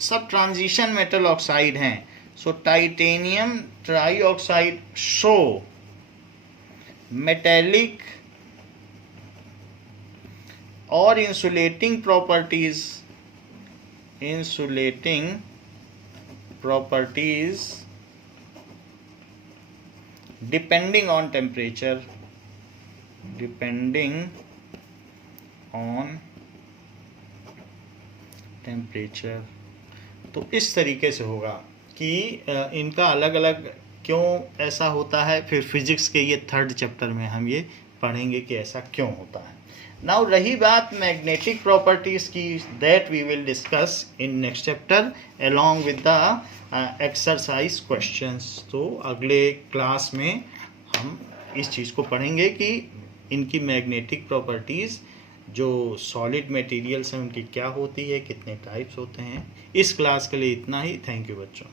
सब ट्रांजिशन मेटल ऑक्साइड हैं। सो टाइटेनियम ट्राइऑक्साइड शो मेटेलिक और insulating properties depending on temperature, तो इस तरीके से होगा कि इनका अलग अलग क्यों ऐसा होता है, फिर फिजिक्स के ये 3rd चैप्टर में हम ये पढ़ेंगे कि ऐसा क्यों होता है। नाउ रही बात मैग्नेटिक प्रॉपर्टीज की, that we will discuss in next chapter along with the exercise questions. तो अगले क्लास में हम इस चीज़ को पढ़ेंगे कि इनकी मैग्नेटिक प्रॉपर्टीज़ जो सॉलिड मटेरियल्स हैं उनकी क्या होती है, कितने टाइप्स होते हैं। इस क्लास के लिए इतना ही। थैंक यू बच्चों।